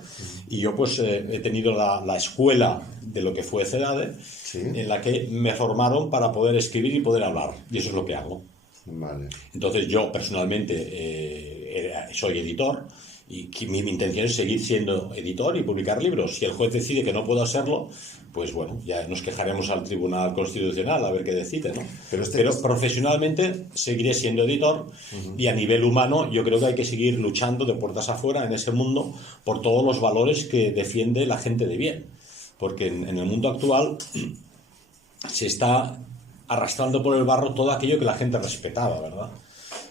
Y yo pues he tenido la escuela de lo que fue CEDADE, Sí. en la que me formaron para poder escribir y poder hablar. Y eso es lo que hago. Vale. Entonces yo personalmente soy editor y mi intención es seguir siendo editor y publicar libros. Si el juez decide que no puedo hacerlo, pues bueno, ya nos quejaremos al Tribunal Constitucional a ver qué decide, ¿no? Pero profesionalmente seguiré siendo editor y a nivel humano yo creo que hay que seguir luchando de puertas afuera en ese mundo por todos los valores que defiende la gente de bien. Porque en el mundo actual se está arrastrando por el barro todo aquello que la gente respetaba, ¿verdad?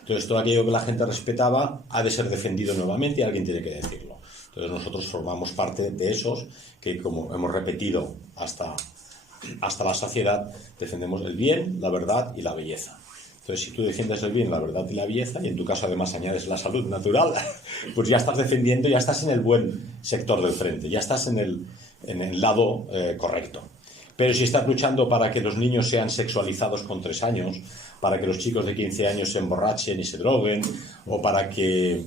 Entonces, todo aquello que la gente respetaba ha de ser defendido nuevamente y alguien tiene que decirlo. Entonces, nosotros formamos parte de esos que, como hemos repetido hasta la saciedad, defendemos el bien, la verdad y la belleza. Entonces, si tú defiendes el bien, la verdad y la belleza, y en tu caso además añades la salud natural, pues ya estás defendiendo, ya estás en el buen sector del frente, ya estás en el lado correcto. Pero si estás luchando para que los niños sean sexualizados con 3 años, para que los chicos de 15 años se emborrachen y se droguen, o para que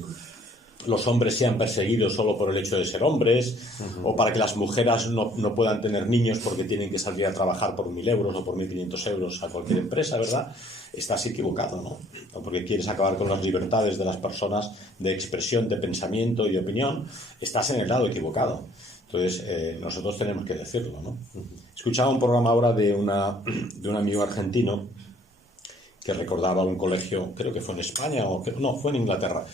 los hombres sean perseguidos solo por el hecho de ser hombres, o para que las mujeres no puedan tener niños porque tienen que salir a trabajar por 1.000 euros o por 1.500 euros a cualquier empresa, ¿verdad? Estás equivocado, ¿no? O porque quieres acabar con las libertades de las personas de expresión, de pensamiento y de opinión, estás en el lado equivocado. Entonces, nosotros tenemos que decirlo, ¿no? Escuchaba un programa ahora de un amigo argentino que recordaba un colegio, creo que fue en España, no, fue en Inglaterra.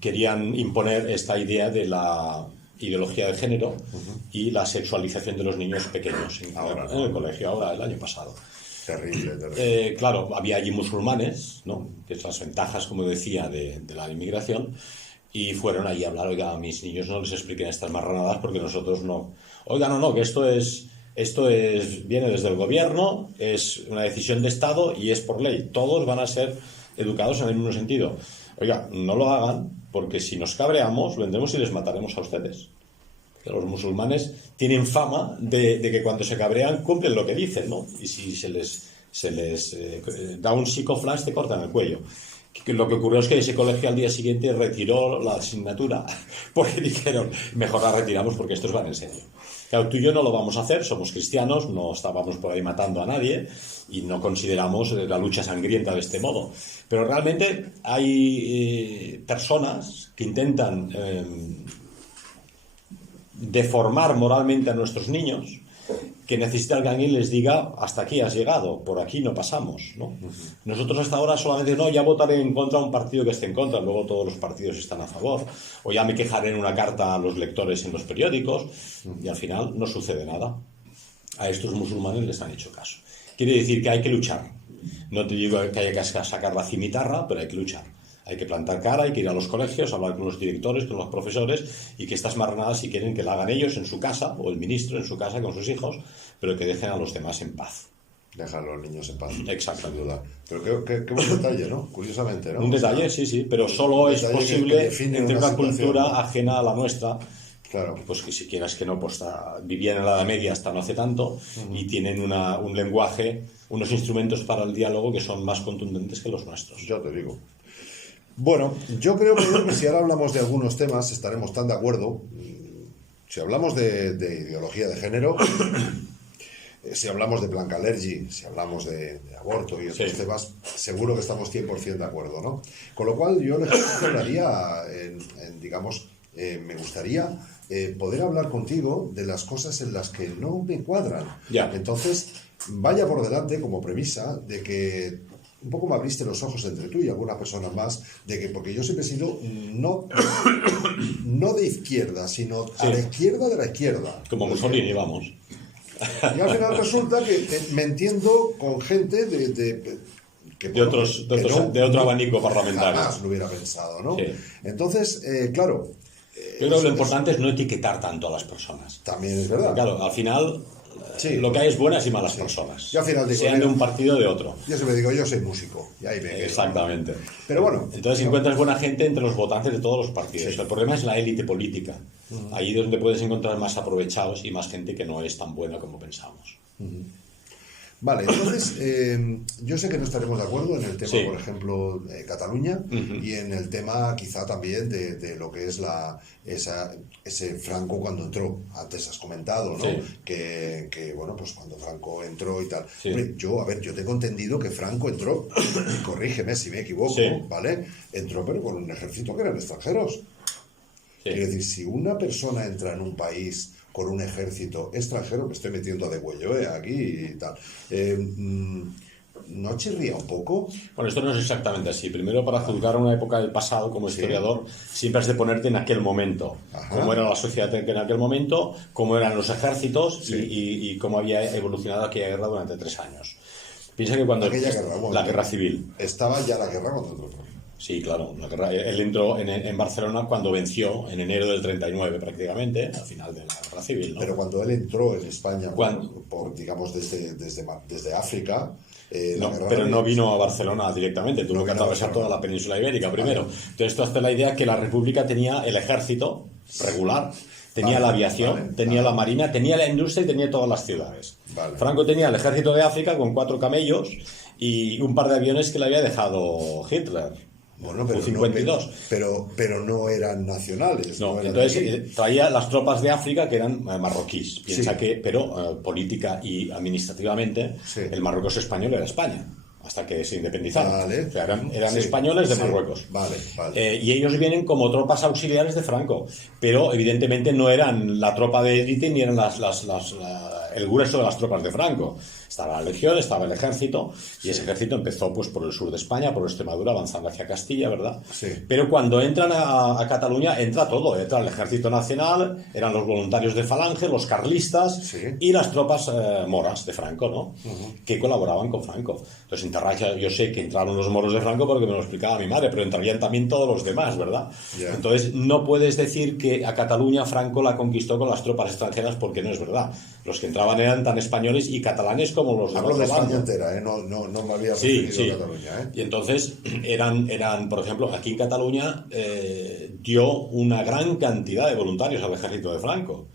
Querían imponer esta idea de la ideología de género y la sexualización de los niños pequeños en el colegio, ahora, el año pasado. Terrible, terrible. Claro, había allí musulmanes, ¿no? Que es las ventajas, como decía, de la inmigración. Y fueron allí a hablar, oiga, a mis niños no les expliquen estas marranadas porque nosotros no. Oiga, no, que esto viene desde el gobierno, es una decisión de Estado y es por ley. Todos van a ser educados en el mismo sentido. Oiga, no lo hagan porque si nos cabreamos, vendremos y les mataremos a ustedes. Que los musulmanes tienen fama de que cuando se cabrean cumplen lo que dicen, ¿no? Y si se les da un psicoflash, te cortan el cuello. Lo que ocurrió es que ese colegio al día siguiente retiró la asignatura porque dijeron, mejor la retiramos porque estos van en serio. Claro, tú y yo no lo vamos a hacer, somos cristianos, no estábamos por ahí matando a nadie y no consideramos la lucha sangrienta de este modo. Pero realmente hay personas que intentan deformar moralmente a nuestros niños, que necesitan que alguien les diga hasta aquí has llegado, por aquí no pasamos, ¿no? Nosotros hasta ahora solamente ya votaré en contra a un partido que esté en contra, luego todos los partidos están a favor, o ya me quejaré en una carta a los lectores en los periódicos, y al final no sucede nada. A estos musulmanes les han hecho caso. Quiere decir que hay que luchar. No te digo que haya que sacar la cimitarra, pero hay que luchar. Hay que plantar cara, hay que ir a los colegios, hablar con los directores, con los profesores, y que estas marranadas, si quieren, que la hagan ellos en su casa, o el ministro en su casa con sus hijos, pero que dejen a los demás en paz. Dejar a los niños en paz. Exacto. Sin duda. Pero qué buen detalle, ¿no? Curiosamente, ¿no? Un detalle, sí, pero solo es posible entre una cultura ajena a la nuestra. Claro. Pues que si quieras que no, pues vivían en la Edad Media hasta no hace tanto, y tienen un lenguaje, unos instrumentos para el diálogo que son más contundentes que los nuestros. Yo te digo. Bueno, yo creo que si ahora hablamos de algunos temas estaremos tan de acuerdo. Si hablamos de ideología de género, si hablamos de Planck-Allergy, si hablamos de aborto y otros temas, seguro que estamos 100% de acuerdo, ¿no? Con lo cual yo les hablaría, digamos, me gustaría poder hablar contigo de las cosas en las que no me cuadran. Ya. Entonces, vaya por delante como premisa de que un poco me abriste los ojos entre tú y alguna persona más, de que porque yo siempre he sido no de izquierda, sino a la izquierda de la izquierda. Como Mussolini, vamos. Y al final resulta que me entiendo con gente de otro abanico parlamentario. Jamás lo hubiera pensado, ¿no? Sí. Entonces, claro. Yo creo que lo importante es no etiquetar tanto a las personas. También es verdad. Claro, al final lo que hay es buenas y malas personas. Yo al final digo, sean de un partido o de otro. Yo siempre digo, yo soy músico. Y ahí me quedo. Exactamente. Pero bueno. Entonces encuentras buena gente entre los votantes de todos los partidos. Sí. El problema es la élite política. Ahí es donde puedes encontrar más aprovechados y más gente que no es tan buena como pensamos. Vale, entonces yo sé que no estaremos de acuerdo en el tema, por ejemplo, Cataluña, y en el tema quizá también de lo que es ese Franco cuando entró. Antes has comentado, ¿no? Sí. Que bueno, pues cuando Franco entró y tal. Sí. Hombre, yo tengo entendido que Franco entró, y corrígeme si me equivoco, ¿vale? Entró pero con un ejército que eran extranjeros. Quiero decir, si una persona entra en un país con un ejército extranjero, me estoy metiendo de cuello aquí y tal, ¿no chirría un poco? Bueno, esto no es exactamente así. Primero, para juzgar una época del pasado como historiador, siempre has de ponerte en aquel momento. Cómo era la sociedad en aquel momento, cómo eran los ejércitos y cómo había evolucionado aquella guerra durante 3 años. Piensa que cuando... la guerra civil. Estaba ya la guerra cuando entró. Sí, claro. Él entró en Barcelona cuando venció, en enero del 39 prácticamente, al final de la guerra civil, ¿no? Pero cuando él entró en España, digamos, desde África... pero no vino a Barcelona directamente, tuvo que atravesar toda la península ibérica primero. Entonces esto hace la idea que la República tenía el ejército regular, tenía la aviación, tenía la marina, tenía la industria y tenía todas las ciudades. Franco tenía el ejército de África con 4 camellos y un par de aviones que le había dejado Hitler. Bueno, pero 52. Pero no eran nacionales. No, entonces traía las tropas de África que eran marroquíes. Piensa que, pero política y administrativamente, el Marruecos español era España, hasta que se independizaron. O sea, eran españoles de Marruecos. Y ellos vienen como tropas auxiliares de Franco, pero evidentemente no eran la tropa de élite ni eran el grueso de las tropas de Franco. Estaba la legión, estaba el ejército, y ese ejército empezó pues por el sur de España, por Extremadura, avanzando hacia Castilla, ¿verdad? Pero cuando entran a Cataluña, entra todo. Entra el ejército nacional, eran los voluntarios de Falange, los carlistas y las tropas moras de Franco, ¿no? Que colaboraban con Franco. Entonces, yo sé que entraron los moros de Franco porque me lo explicaba mi madre, pero entrarían también todos los demás, ¿verdad? Entonces, no puedes decir que a Cataluña Franco la conquistó con las tropas extranjeras porque no es verdad. Los que entraban eran tan españoles y catalanes como los de Hablo de España entera, no me había referido a Cataluña. Y entonces eran, por ejemplo, aquí en Cataluña dio una gran cantidad de voluntarios al ejército de Franco,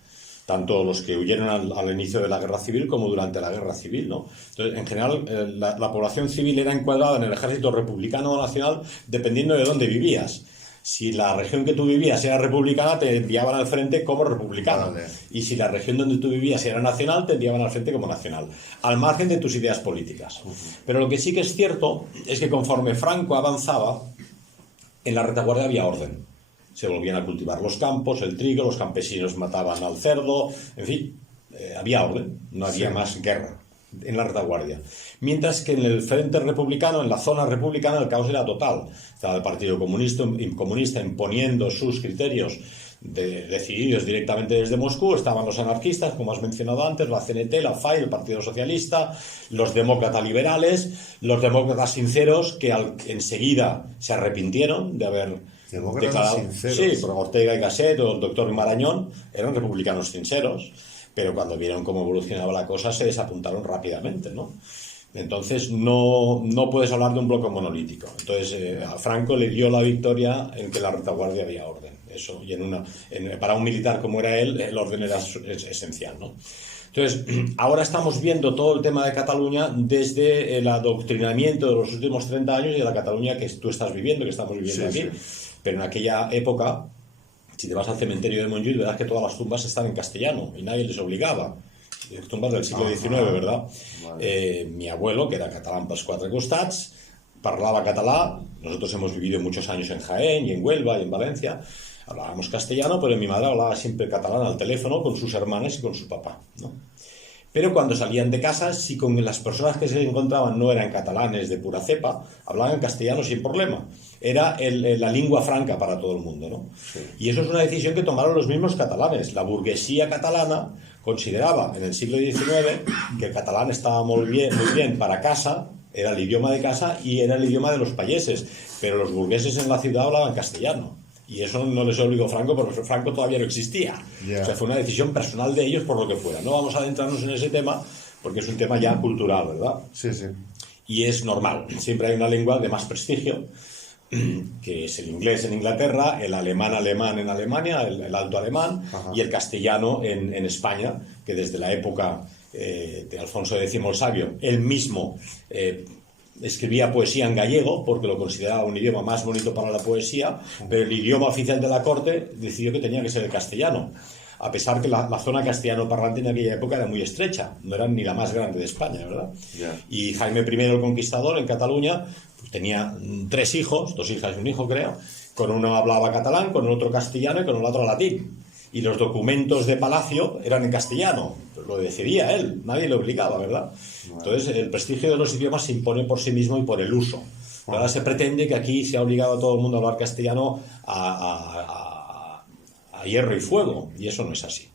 tanto los que huyeron al inicio de la guerra civil como durante la guerra civil, ¿no? Entonces, en general, la población civil era encuadrada en el ejército republicano o nacional dependiendo de dónde vivías. Si la región que tú vivías era republicana, te enviaban al frente como republicano. Y si la región donde tú vivías era nacional, te enviaban al frente como nacional, al margen de tus ideas políticas. Pero lo que sí que es cierto es que conforme Franco avanzaba, en la retaguardia había orden. se volvían a cultivar los campos, el trigo, los campesinos mataban al cerdo, en fin, había orden, no había más guerra en la retaguardia. Mientras que en el frente republicano, en la zona republicana, el caos era total. Estaba el Partido Comunista imponiendo sus criterios decididos directamente desde Moscú, estaban los anarquistas, como has mencionado antes, la CNT, la FAI, el Partido Socialista, los demócratas liberales, los demócratas sinceros, que enseguida se arrepintieron de haber declarado... Sinceros. Sí, por Ortega y Gasset o el doctor Marañón, eran republicanos sinceros, pero cuando vieron cómo evolucionaba la cosa se desapuntaron rápidamente, ¿no? Entonces no puedes hablar de un bloque monolítico. Entonces a Franco le dio la victoria en que en la retaguardia había orden. Eso, y para un militar como era él, el orden era esencial, ¿no? Entonces, ahora estamos viendo todo el tema de Cataluña desde el adoctrinamiento de los últimos 30 años y de la Cataluña que tú estás viviendo, que estamos viviendo aquí. Sí. Pero en aquella época, si te vas al cementerio de Montjuïc, verás que todas las tumbas están en castellano y nadie les obligaba. Tumbas del siglo XIX, ¿verdad? Vale. Mi abuelo, que era catalán pels quatre costats, parlava català. Nosotros hemos vivido muchos años en Jaén y en Huelva y en Valencia. Hablábamos castellano, pero mi madre hablaba siempre catalán al teléfono con sus hermanas y con su papá, ¿no? Pero cuando salían de casa, si con las personas que se encontraban no eran catalanes de pura cepa, hablaban castellano sin problema. Era la lengua franca para todo el mundo, ¿no? Sí. Y eso es una decisión que tomaron los mismos catalanes. La burguesía catalana consideraba en el siglo XIX que el catalán estaba muy bien para casa, era el idioma de casa y era el idioma de los payeses, pero los burgueses en la ciudad hablaban castellano. Y eso no les obligó Franco, porque Franco todavía no existía. Yeah. O sea, fue una decisión personal de ellos por lo que fuera. No vamos a adentrarnos en ese tema, porque es un tema ya cultural, ¿verdad? Sí, sí. Y es normal. Siempre hay una lengua de más prestigio, que es el inglés en Inglaterra, el alemán en Alemania, el alto alemán, ajá, y el castellano en España, que desde la época de Alfonso X el Sabio, él mismo escribía poesía en gallego porque lo consideraba un idioma más bonito para la poesía, pero el idioma oficial de la corte decidió que tenía que ser el castellano, a pesar que la zona castellano parlante en aquella época era muy estrecha, no era ni la más grande de España, ¿verdad? Yeah. Y Jaime I el Conquistador en Cataluña pues, tenía 3 hijos, 2 hijas y un hijo creo, con uno hablaba catalán, con el otro castellano y con el otro latín. Y los documentos de palacio eran en castellano, pues lo decidía él, nadie le obligaba, ¿verdad? Entonces el prestigio de los idiomas se impone por sí mismo y por el uso. Ahora se pretende que aquí se ha obligado a todo el mundo a hablar castellano a hierro y fuego, y eso no es así.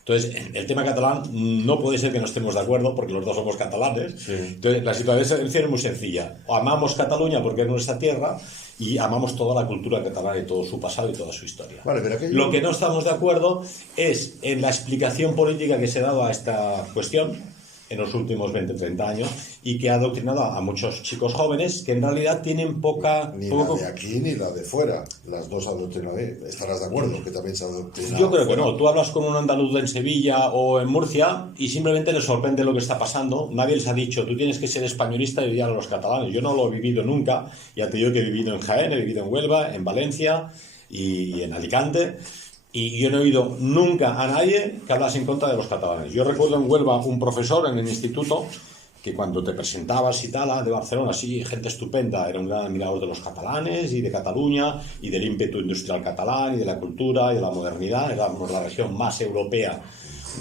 Entonces, el tema catalán no puede ser que no estemos de acuerdo, porque los dos somos catalanes. Sí. Entonces, la situación es muy sencilla. O amamos Cataluña porque es nuestra tierra, y amamos toda la cultura catalana y todo su pasado y toda su historia. Vale, pero lo que no estamos de acuerdo es en la explicación política que se ha dado a esta cuestión en los últimos 20-30 años y que ha adoctrinado a muchos chicos jóvenes que en realidad tienen poca... Ni la de aquí ni la de fuera, las dos adoctrinadas. ¿Estarás de acuerdo que también se adoctrina? Yo creo que no. Tú hablas con un andaluz en Sevilla o en Murcia y simplemente les sorprende lo que está pasando. Nadie les ha dicho, tú tienes que ser españolista y odiar a los catalanes. Yo no lo he vivido nunca. Ya te digo que he vivido en Jaén, he vivido en Huelva, en Valencia y en Alicante. Y yo no he oído nunca a nadie que hablase en contra de los catalanes. Yo recuerdo en Huelva un profesor en el instituto que cuando te presentabas y tal, de Barcelona, sí, gente estupenda, era un gran admirador de los catalanes y de Cataluña y del ímpetu industrial catalán y de la cultura y de la modernidad. Éramos la región más europea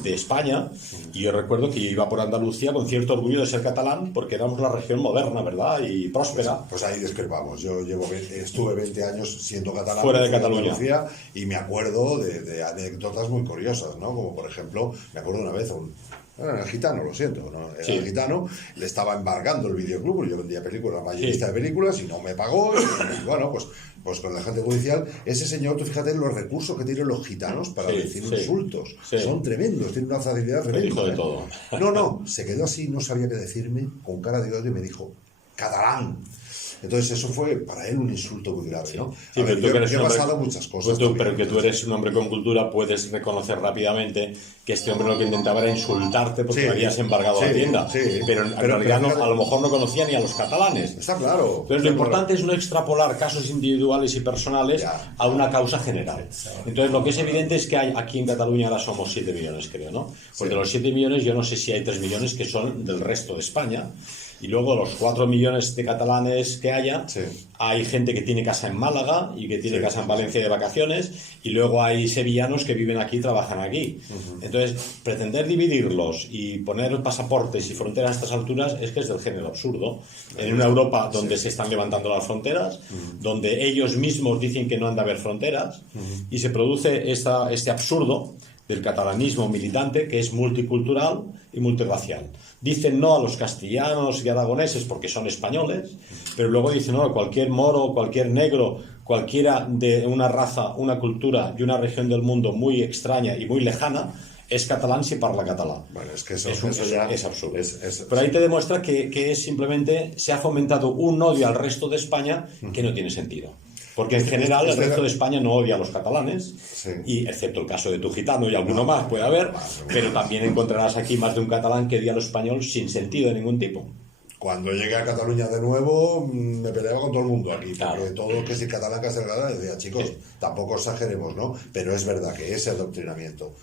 de España, y yo recuerdo que iba por Andalucía con cierto orgullo de ser catalán porque éramos la región moderna, ¿verdad? Y próspera. Pues ahí discrepamos. Yo estuve 20 años siendo catalán fuera de Cataluña Andalucía, y me acuerdo de anécdotas muy curiosas, ¿no? Como por ejemplo, me acuerdo una vez era el Gitano, lo siento, ¿no? Era sí. El Gitano, le estaba embargando el videoclub, yo vendía películas, mayorista de películas, y no me pagó, y bueno, pues con la gente judicial, ese señor, tú fíjate los recursos que tienen los gitanos para decir insultos, son tremendos, tienen una facilidad tremenda. Me dijo de todo. No, se quedó así, no sabía qué decirme, con cara de odio, y me dijo, catalán. Entonces eso fue para él un insulto muy grave, ¿no? Sí, pero tú yo he pasado muchas cosas. Pero que tú eres un hombre con cultura, puedes reconocer rápidamente que este hombre lo que intentaba era insultarte porque habías embargado la tienda. Sí, pero en realidad a lo mejor no conocía ni a los catalanes. Está claro. Pero lo importante es no extrapolar casos individuales y personales a una causa general. Entonces lo que es evidente es que aquí en Cataluña ahora somos 7 millones, creo, ¿no? Porque de los 7 millones yo no sé si hay 3 millones que son del resto de España. Y luego los 4 millones de catalanes que haya, Sí. hay gente que tiene casa en Málaga y que tiene Sí, casa en sí, Valencia de vacaciones, y luego hay sevillanos que viven aquí y trabajan aquí. Entonces, pretender dividirlos y poner pasaportes y fronteras a estas alturas es que es del género absurdo. En una Europa donde se están levantando las fronteras, donde ellos mismos dicen que no han de haber fronteras, y se produce este absurdo del catalanismo militante, que es multicultural y multirracial. Dicen no a los castellanos y aragoneses porque son españoles, pero luego dicen no a cualquier moro, cualquier negro, cualquiera de una raza, una cultura y una región del mundo muy extraña y muy lejana, es catalán si parla catalán. Bueno, es que eso ya es absurdo. Es pero ahí te demuestra que es simplemente se ha fomentado un odio al resto de España que no tiene sentido. Porque en general el resto de España no odia a los catalanes, Sí. y excepto el caso de tu gitano y alguno más puede haber, pero también encontrarás aquí más de un catalán que odia a los españoles sin sentido de ningún tipo. Cuando llegué a Cataluña de nuevo, me peleaba con todo el mundo aquí, Claro. porque todo lo que es catalán, castellano, decía, chicos, Sí. tampoco exageremos, ¿no? Pero es verdad que ese adoctrinamiento,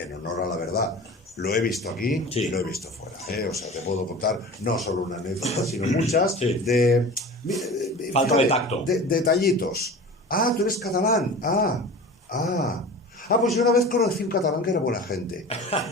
en honor a la verdad, lo he visto aquí Sí. y lo he visto fuera, ¿eh? O sea, te puedo contar no solo una anécdota, sino muchas Sí. de... Falta fíjate, de tacto. Detallitos. Ah, tú eres catalán. Pues yo una vez conocí un catalán que era buena gente.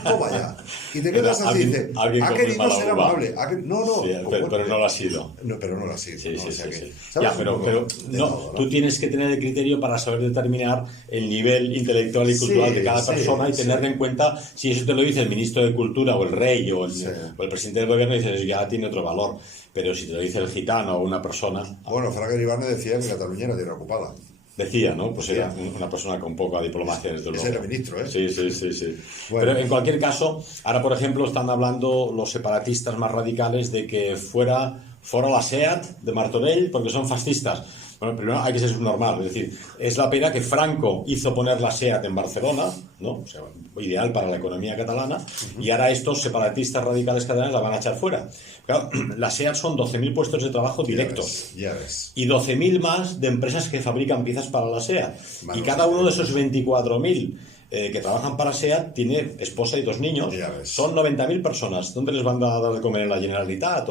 Toma ya. Y te quedas así y dices, alguien ha con querido mala ser uva. amable. No, Sí, pero no lo ha sido. No, pero no lo ha sido. Sí, ¿no? sí, O sea sí, que, sí. ¿sabes? Ya, pero Un poco de no, todo, ¿no? tú tienes que tener el criterio para saber determinar el nivel intelectual y cultural Sí, de cada sí, persona y tener sí. en cuenta si eso te lo dice el ministro de Cultura o el rey o el presidente del gobierno, dices, ya tiene otro valor. Pero si te lo dice el gitano o una persona, Bueno, Fraga Iribarne decía que Cataluña era tierra ocupada. decía, ¿no? Pues era una persona con poca diplomacia, desde luego. Ese era ministro, ¿eh? Sí, sí, sí, sí. Bueno. Pero en cualquier caso, ahora, por ejemplo, están hablando los separatistas más radicales de que fuera la SEAT de Martorell porque son fascistas. Bueno, primero hay que ser subnormal, es decir, es la pena que Franco hizo poner la SEAT en Barcelona, ¿no? O sea, ideal para la economía catalana, y ahora estos separatistas radicales catalanes la van a echar fuera. Claro, la SEAT son 12.000 puestos de trabajo directos. Ya ves. Y 12.000 más de empresas que fabrican piezas para la SEAT. Vale, Y cada uno de esos 24.000 que trabajan para SEAT tiene esposa y 2 niños. Ya ves. Son 90.000 personas. ¿Dónde les van a dar de comer en la Generalitat?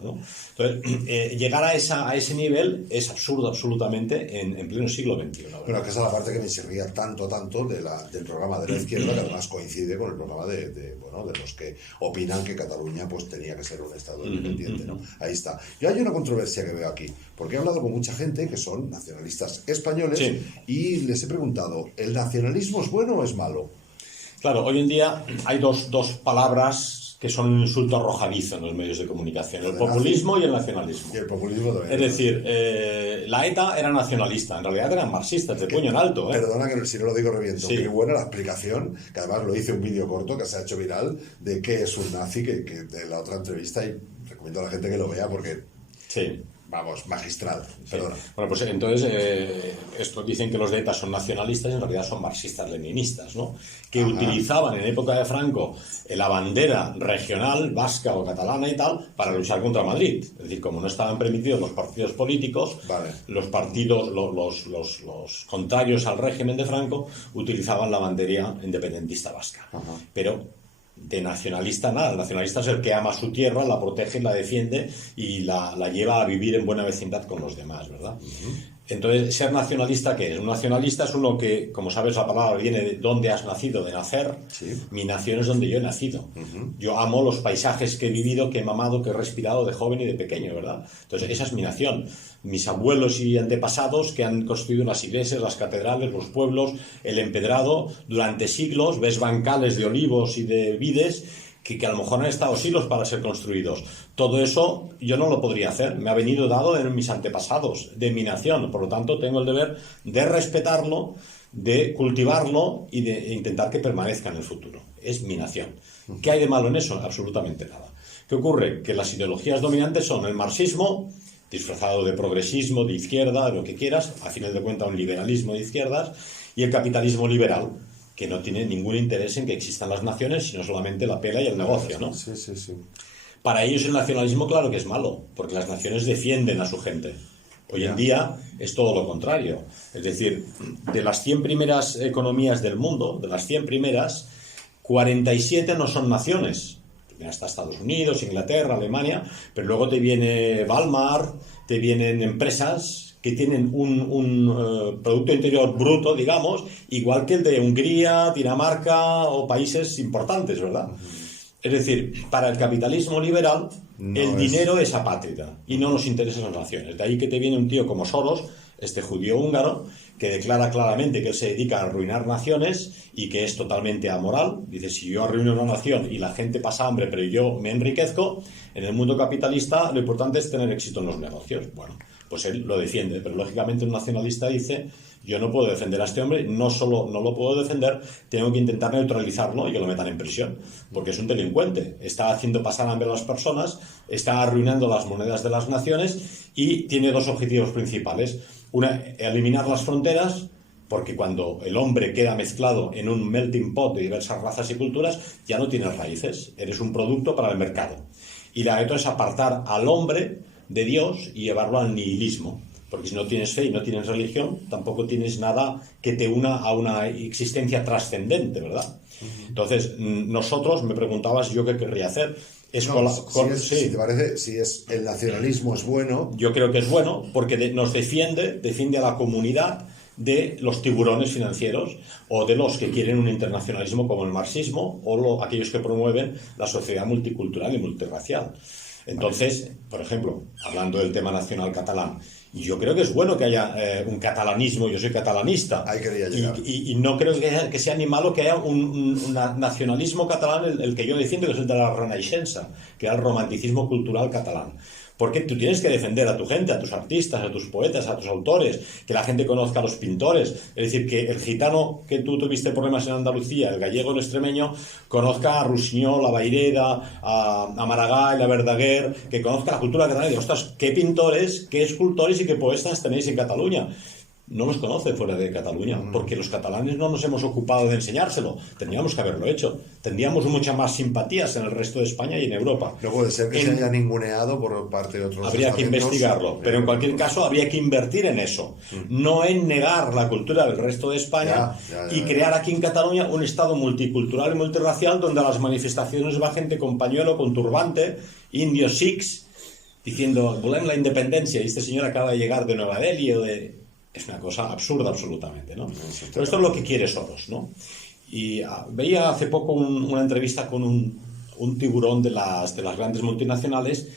¿No? Entonces, llegar a ese nivel es absurdo absolutamente en pleno siglo XXI. ¿Verdad? Bueno, que esa es la parte que me chirría tanto del programa de la izquierda, que además coincide con el programa de los que opinan que Cataluña pues tenía que ser un Estado independiente, ¿no? Ahí está. Yo hay una controversia que veo aquí, porque he hablado con mucha gente que son nacionalistas españoles, Sí. y les he preguntado, ¿el nacionalismo es bueno o es malo? Claro, hoy en día hay dos palabras que son un insulto arrojadizo en los medios de comunicación, el populismo y el nacionalismo. Y el populismo también. Es decir, la ETA era nacionalista, en realidad eran marxistas, de puño en alto. Perdona que si no lo digo reviento. Sí. Qué buena la explicación, que además lo hice un vídeo corto que se ha hecho viral de qué es un nazi, que de la otra entrevista, y recomiendo a la gente que lo vea porque, Sí. vamos, magistral. Sí. Perdona. Bueno, pues entonces esto dicen que los de ETA son nacionalistas y en realidad son marxistas-leninistas, ¿no? Que utilizaban en época de Franco la bandera regional, vasca o catalana y tal, para luchar contra Madrid. Es decir, como no estaban permitidos los partidos políticos, Vale. los partidos, los contrarios al régimen de Franco, utilizaban la bandera independentista vasca. Pero de nacionalista nada, el nacionalista es el que ama su tierra, la protege, la defiende y la lleva a vivir en buena vecindad con los demás, ¿verdad? Entonces, ser nacionalista, ¿qué es? Un nacionalista es uno que, como sabes, la palabra viene de dónde has nacido, de nacer. Sí. Mi nación es donde yo he nacido. Yo amo los paisajes que he vivido, que he mamado, que he respirado de joven y de pequeño, ¿verdad? Entonces, esa es mi nación. Mis abuelos y antepasados que han construido las iglesias, las catedrales, los pueblos, el empedrado, durante siglos, ves bancales de olivos y de vides que a lo mejor han estado siglos para ser construidos. Todo eso yo no lo podría hacer, me ha venido dado de mis antepasados, de mi nación, por lo tanto tengo el deber de respetarlo, de cultivarlo y de intentar que permanezca en el futuro. Es mi nación. ¿Qué hay de malo en eso? Absolutamente nada. ¿Qué ocurre? Que las ideologías dominantes son el marxismo, disfrazado de progresismo, de izquierda, de lo que quieras, a final de cuentas un liberalismo de izquierdas, y el capitalismo liberal, que no tiene ningún interés en que existan las naciones, sino solamente la pela y el negocio, ¿no? Sí, sí, sí. Para ellos el nacionalismo, claro que es malo, porque las naciones defienden a su gente. Hoy en día es todo lo contrario. Es decir, de las 100 primeras economías del mundo, de las 100 primeras, 47 no son naciones, hasta Estados Unidos, Inglaterra, Alemania, pero luego te viene Walmart, te vienen empresas que tienen un Producto Interior Bruto, digamos, igual que el de Hungría, Dinamarca o países importantes, ¿verdad? Es decir, para el capitalismo liberal, el dinero es apátrida y no nos interesan las naciones. De ahí que te viene un tío como Soros, este judío húngaro, que declara claramente que él se dedica a arruinar naciones y que es totalmente amoral. Dice, si yo arruino una nación y la gente pasa hambre, pero yo me enriquezco, en el mundo capitalista lo importante es tener éxito en los negocios. Bueno, pues él lo defiende, pero lógicamente un nacionalista dice, yo no puedo defender a este hombre, no solo no lo puedo defender, tengo que intentar neutralizarlo y que lo metan en prisión, porque es un delincuente, está haciendo pasar hambre a las personas, está arruinando las monedas de las naciones y tiene dos objetivos principales. Una, eliminar las fronteras, porque cuando el hombre queda mezclado en un melting pot de diversas razas y culturas, ya no tienes raíces, eres un producto para el mercado. Y la otra es apartar al hombre de Dios y llevarlo al nihilismo, porque si no tienes fe y no tienes religión, tampoco tienes nada que te una a una existencia trascendente, ¿verdad? Entonces, nosotros, me preguntabas yo qué querría hacer. Si te parece, si es el nacionalismo es bueno. Yo creo que es bueno porque nos defiende a la comunidad de los tiburones financieros o de los que quieren un internacionalismo como el marxismo o aquellos que promueven la sociedad multicultural y multirracial. Entonces, por ejemplo, hablando del tema nacional catalán, yo creo que es bueno que haya un catalanismo, yo soy catalanista, y no creo que sea ni malo que haya un nacionalismo catalán, el que yo defiendo, que es el de la Renaixença, que es el romanticismo cultural catalán. Porque tú tienes que defender a tu gente, a tus artistas, a tus poetas, a tus autores, que la gente conozca a los pintores. Es decir, que el gitano que tú tuviste problemas en Andalucía, el gallego, el extremeño, conozca a Rusiñol, a Vayreda, a Maragall, a Verdaguer, que conozca la cultura catalana y diga, ostras, qué pintores, qué escultores y qué poetas tenéis en Cataluña. No los conoce fuera de Cataluña, porque los catalanes no nos hemos ocupado de enseñárselo. Tendríamos que haberlo hecho. Tendríamos muchas más simpatías en el resto de España y en Europa. No puede ser que se haya ninguneado por parte de otros. Habría que investigarlo, pero en cualquier caso habría que invertir en eso. No en negar la cultura del resto de España y crear aquí en Cataluña un Estado multicultural y multirracial donde a las manifestaciones va gente con pañuelo, con turbante, indios sikhs, diciendo, volem la independencia, y este señor acaba de llegar de Nueva Delhi o de... Es una cosa absurda absolutamente, ¿no? Pero esto es lo que quiere Soros, ¿no? Y veía hace poco una entrevista con un tiburón de las grandes multinacionales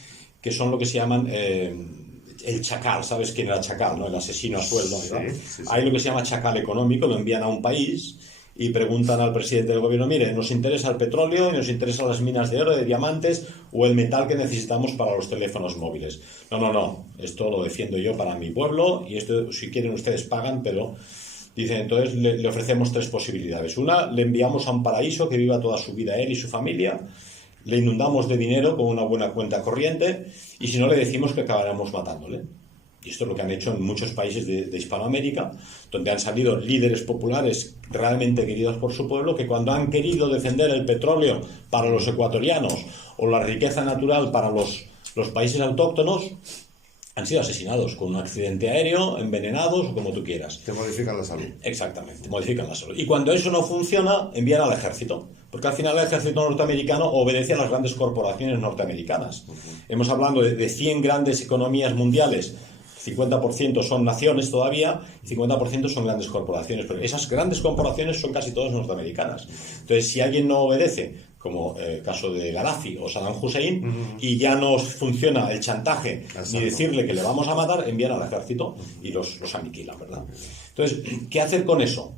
que son lo que se llaman el chacal. ¿Sabes quién era el chacal, no? El asesino a sueldo, ¿verdad? Sí. Hay lo que se llama chacal económico, lo envían a un país y preguntan al presidente del gobierno, mire, nos interesa el petróleo y nos interesan las minas de oro, de diamantes o el metal que necesitamos para los teléfonos móviles. No, esto lo defiendo yo para mi pueblo y esto, si quieren, ustedes pagan, pero... Dicen, entonces le ofrecemos tres posibilidades. Una, le enviamos a un paraíso que viva toda su vida él y su familia, le inundamos de dinero con una buena cuenta corriente y si no le decimos que acabaremos matándole. Y esto es lo que han hecho en muchos países de Hispanoamérica, donde han salido líderes populares realmente queridos por su pueblo, que cuando han querido defender el petróleo para los ecuatorianos o la riqueza natural para los países autóctonos, han sido asesinados con un accidente aéreo, envenenados o como tú quieras. Te modifican la salud. Exactamente, modifican la salud. Y cuando eso no funciona, envían al ejército. Porque al final el ejército norteamericano obedece a las grandes corporaciones norteamericanas. Hemos hablado de 100 grandes economías mundiales. 50% son naciones todavía y 50% son grandes corporaciones. Pero esas grandes corporaciones son casi todas norteamericanas. Entonces, si alguien no obedece, como el caso de Gaddafi o Saddam Hussein, y ya no funciona el chantaje ni decirle que le vamos a matar, envían al ejército y los aniquilan, ¿verdad? Entonces, ¿qué hacer con eso?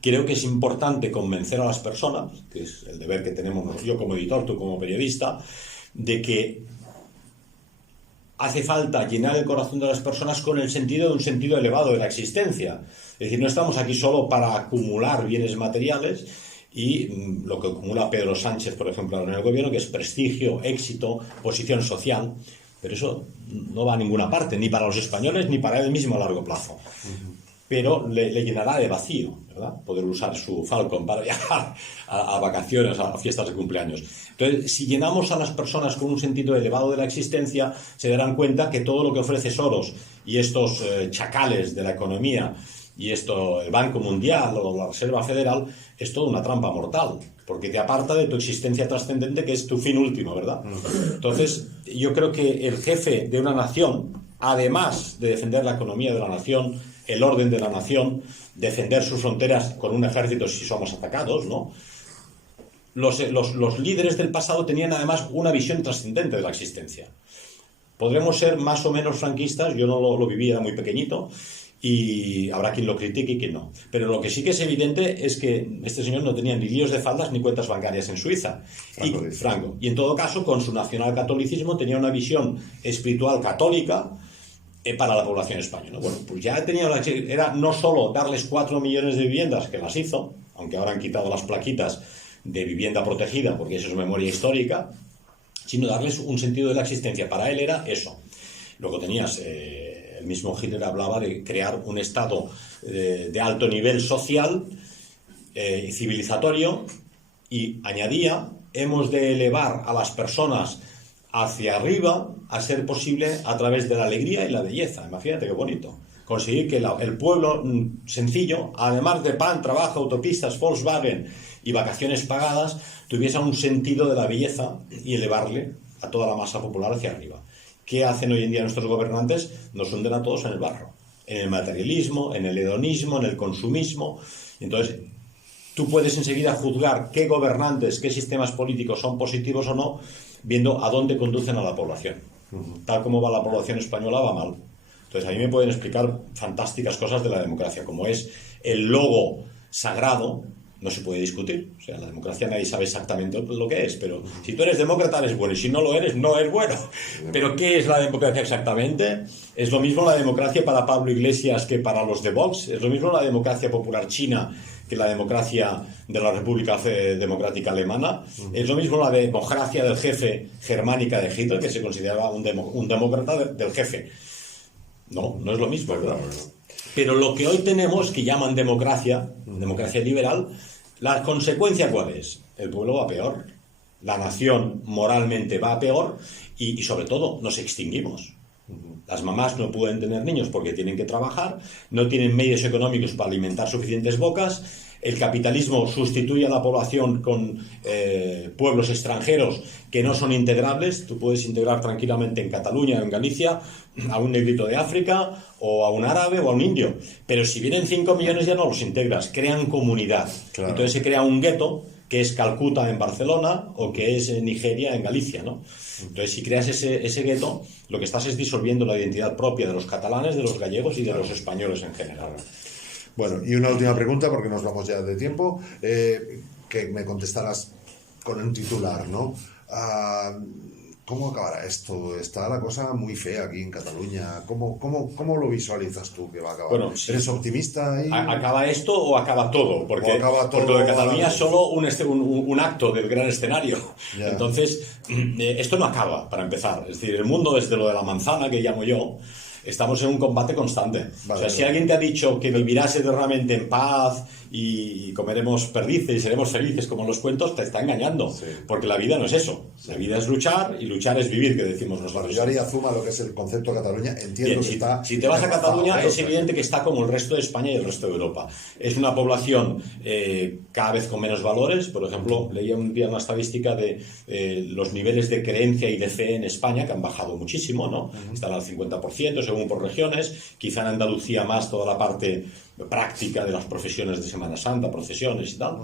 Creo que es importante convencer a las personas, que es el deber que tenemos yo como editor, tú como periodista, de que hace falta llenar el corazón de las personas con el sentido de un sentido elevado de la existencia. Es decir, no estamos aquí solo para acumular bienes materiales y lo que acumula Pedro Sánchez, por ejemplo, en el gobierno, que es prestigio, éxito, posición social, pero eso no va a ninguna parte, ni para los españoles ni para él mismo a largo plazo. Pero le llenará de vacío, ¿verdad? Poder usar su Falcon para viajar a vacaciones, a fiestas de cumpleaños. Entonces, si llenamos a las personas con un sentido elevado de la existencia, se darán cuenta que todo lo que ofrece Soros y estos chacales de la economía Y esto, el Banco Mundial o la Reserva Federal, es toda una trampa mortal, porque te aparta de tu existencia trascendente, que es tu fin último, ¿verdad? Entonces, yo creo que el jefe de una nación, además de defender la economía de la nación, el orden de la nación, defender sus fronteras con un ejército si somos atacados, ¿no? Los líderes del pasado tenían además una visión trascendente de la existencia. Podremos ser más o menos franquistas, yo no lo viví, era muy pequeñito, y habrá quien lo critique y quien no. Pero lo que sí que es evidente es que este señor no tenía ni líos de faldas ni cuentas bancarias en Suiza. Franco. Y en todo caso, con su nacionalcatolicismo tenía una visión espiritual católica para la población española. Bueno, pues ya era no solo darles 4 millones de viviendas, que las hizo, aunque ahora han quitado las plaquitas de vivienda protegida, porque eso es memoria histórica, sino darles un sentido de la existencia. Para él era eso. Luego tenías... el mismo Hitler hablaba de crear un Estado de alto nivel social y civilizatorio, y añadía, hemos de elevar a las personas hacia arriba, a ser posible a través de la alegría y la belleza. Imagínate qué bonito. Conseguir que el pueblo sencillo, además de pan, trabajo, autopistas, Volkswagen y vacaciones pagadas, tuviese un sentido de la belleza y elevarle a toda la masa popular hacia arriba. ¿Qué hacen hoy en día nuestros gobernantes? Nos hunden a todos en el barro, en el materialismo, en el hedonismo, en el consumismo. Entonces, tú puedes enseguida juzgar qué gobernantes, qué sistemas políticos son positivos o no, viendo a dónde conducen a la población. Tal como va la población española, va mal. Entonces, a mí me pueden explicar fantásticas cosas de la democracia, como es el logo sagrado. No se puede discutir. O sea, la democracia nadie sabe exactamente lo que es, pero si tú eres demócrata eres bueno, y si no lo eres, no eres bueno. Pero ¿qué es la democracia exactamente? Es lo mismo la democracia para Pablo Iglesias que para los de Vox. Es lo mismo la democracia popular china que la democracia de la República Democrática Alemana. Es lo mismo la democracia del jefe germánica de Hitler, que se consideraba un demócrata del jefe. No es lo mismo, ¿verdad? Pero lo que hoy tenemos, que llaman democracia liberal, ¿la consecuencia cuál es? El pueblo va peor, la nación moralmente va peor y sobre todo nos extinguimos. Las mamás no pueden tener niños porque tienen que trabajar, no tienen medios económicos para alimentar suficientes bocas, el capitalismo sustituye a la población con pueblos extranjeros que no son integrables. Tú puedes integrar tranquilamente en Cataluña o en Galicia a un negrito de África o a un árabe o a un indio, pero si vienen 5 millones ya no los integras, crean comunidad. Claro. Entonces se crea un gueto que es Calcuta en Barcelona o que es Nigeria en Galicia, ¿no? Entonces, si creas ese gueto, lo que estás es disolviendo la identidad propia de los catalanes, de los gallegos y de los españoles en general. Bueno, y una última pregunta, porque nos vamos ya de tiempo, que me contestarás con un titular, ¿no? ¿Cómo acabará esto? Está la cosa muy fea aquí en Cataluña. ¿Cómo lo visualizas tú que va a acabar? Bueno, ¿Eres optimista ahí? ¿Acaba esto o acaba todo? Porque lo de Cataluña es solo un acto del gran escenario. Yeah. Entonces, esto no acaba, para empezar. Es decir, el mundo desde lo de la manzana, que llamo yo, estamos en un combate constante. Vale, o sea, si alguien te ha dicho que vivirás eternamente en paz y comeremos perdices y seremos felices como en los cuentos, te está engañando. Sí. Porque la vida no es eso. Sí. La vida es luchar y luchar es vivir, que decimos nosotros. Yo haría suma lo que es el concepto de Cataluña. Entiendo bien, que está... Si te vas a Cataluña, es evidente que está como el resto de España y el resto de Europa. Es una población cada vez con menos valores. Por ejemplo, leía un día una estadística de los niveles de creencia y de fe en España, que han bajado muchísimo, ¿no? Están al 50%, según por regiones. Quizá en Andalucía más toda la parte práctica de las profesiones de Semana Santa, procesiones y tal,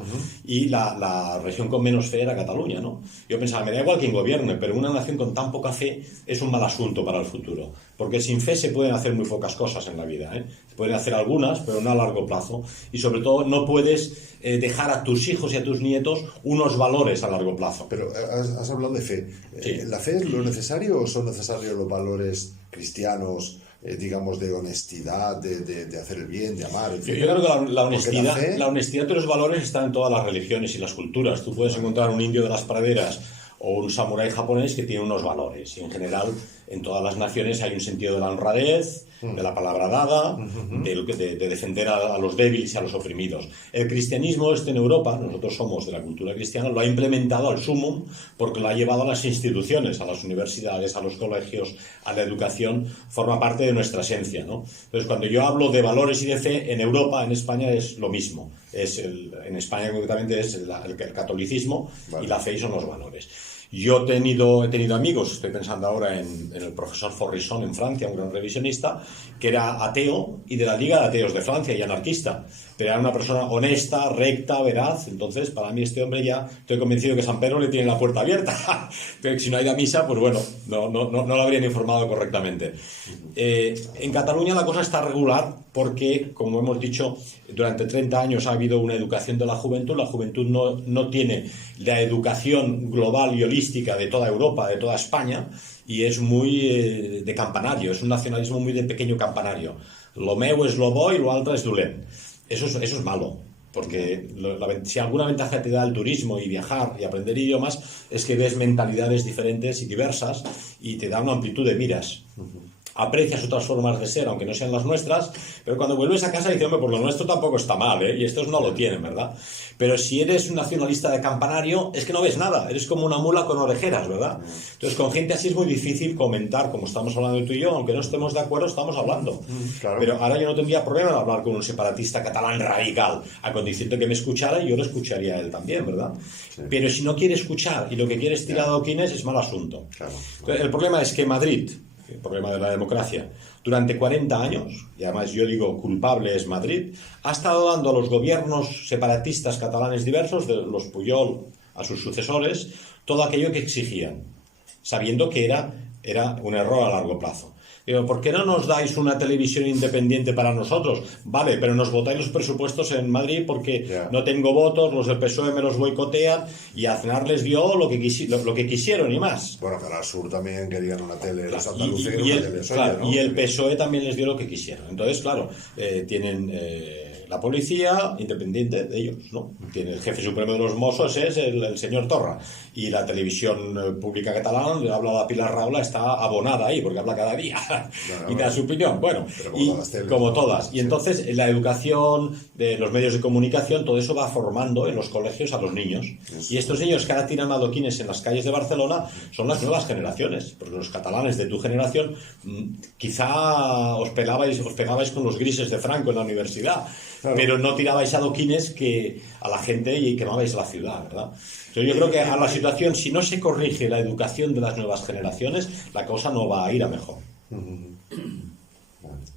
y la región con menos fe era Cataluña, ¿no? Yo pensaba, me da igual quien gobierne, pero una nación con tan poca fe es un mal asunto para el futuro, porque sin fe se pueden hacer muy pocas cosas en la vida, ¿eh? Se pueden hacer algunas, pero no a largo plazo, y sobre todo no puedes dejar a tus hijos y a tus nietos unos valores a largo plazo. Pero has hablado de fe. Sí. ¿La fe es lo necesario o son necesarios los valores cristianos, digamos, de honestidad, de hacer el bien, de amar, etc.? Yo creo que la honestidad de los valores están en todas las religiones y las culturas. Tú puedes encontrar un indio de las praderas o un samurái japonés que tiene unos valores, y en general en todas las naciones hay un sentido de la honradez, de la palabra dada, de defender a los débiles y a los oprimidos. El cristianismo en Europa, nosotros somos de la cultura cristiana, lo ha implementado al sumum porque lo ha llevado a las instituciones, a las universidades, a los colegios, a la educación, forma parte de nuestra esencia, ¿no? Entonces, cuando yo hablo de valores y de fe, en Europa, en España es lo mismo. En España concretamente es el catolicismo, vale, y la fe y son los valores. Yo he tenido amigos, estoy pensando ahora en el profesor Forrisson en Francia, un gran revisionista, que era ateo y de la Liga de Ateos de Francia y anarquista, pero era una persona honesta, recta, veraz. Entonces, para mí este hombre ya estoy convencido que San Pedro le tiene la puerta abierta. Pero si no ha ido a misa, pues bueno, no lo habrían informado correctamente. En Cataluña la cosa está regular porque, como hemos dicho, durante 30 años ha habido una educación de la juventud. La juventud no tiene la educación global y holística de toda Europa, de toda España, y es muy de campanario, es un nacionalismo muy de pequeño campanario. Lo meu es lo bo y lo altre es dolent. Eso es malo, porque si alguna ventaja te da el turismo y viajar y aprender idiomas es que ves mentalidades diferentes y diversas y te da una amplitud de miras. Aprecias otras formas de ser, aunque no sean las nuestras, pero cuando vuelves a casa dices, hombre, pues lo nuestro tampoco está mal, ¿eh? Y estos no lo tienen, ¿verdad? Pero si eres un nacionalista de campanario, es que no ves nada, eres como una mula con orejeras, ¿verdad? Entonces, con gente así es muy difícil comentar, como estamos hablando tú y yo, aunque no estemos de acuerdo, estamos hablando. Claro. Pero ahora yo no tendría problema en hablar con un separatista catalán radical, a condición de que me escuchara y yo lo escucharía a él también, ¿verdad? Sí. Pero si no quiere escuchar y lo que quiere es tirar adoquines, es mal asunto. Claro. Entonces, el problema es que Madrid, el problema de la democracia, durante 40 años, y además yo digo culpable es Madrid, ha estado dando a los gobiernos separatistas catalanes diversos, de los Pujol a sus sucesores, todo aquello que exigían, sabiendo que era un error a largo plazo. Digo, ¿por qué no nos dais una televisión independiente para nosotros? Vale, pero nos votáis los presupuestos en Madrid porque no tengo votos, los del PSOE me los boicotean, y Aznar les dio lo que quisieron y más. Bueno, Canal Sur también querían una tele, claro, los andaluces querían una tele suya, claro, ¿no? Y el PSOE también les dio lo que quisieron. Entonces, claro, tienen la policía independiente de ellos, ¿no? Tiene el jefe supremo de los Mossos, es el señor Torra, y la televisión pública catalana, le habla a Pilar Rahola, está abonada ahí porque habla cada día y da su opinión. Bueno, como todas. Y entonces la educación de los medios de comunicación, todo eso va formando en los colegios a los niños. Y estos niños que ahora tiran adoquines en las calles de Barcelona son las nuevas generaciones, porque los catalanes de tu generación quizá os pegabais con los grises de Franco en la universidad. Claro. Pero no tirabais adoquines a la gente y quemabais la ciudad, ¿verdad? Yo creo que a la situación, si no se corrige la educación de las nuevas generaciones, la cosa no va a ir a mejor.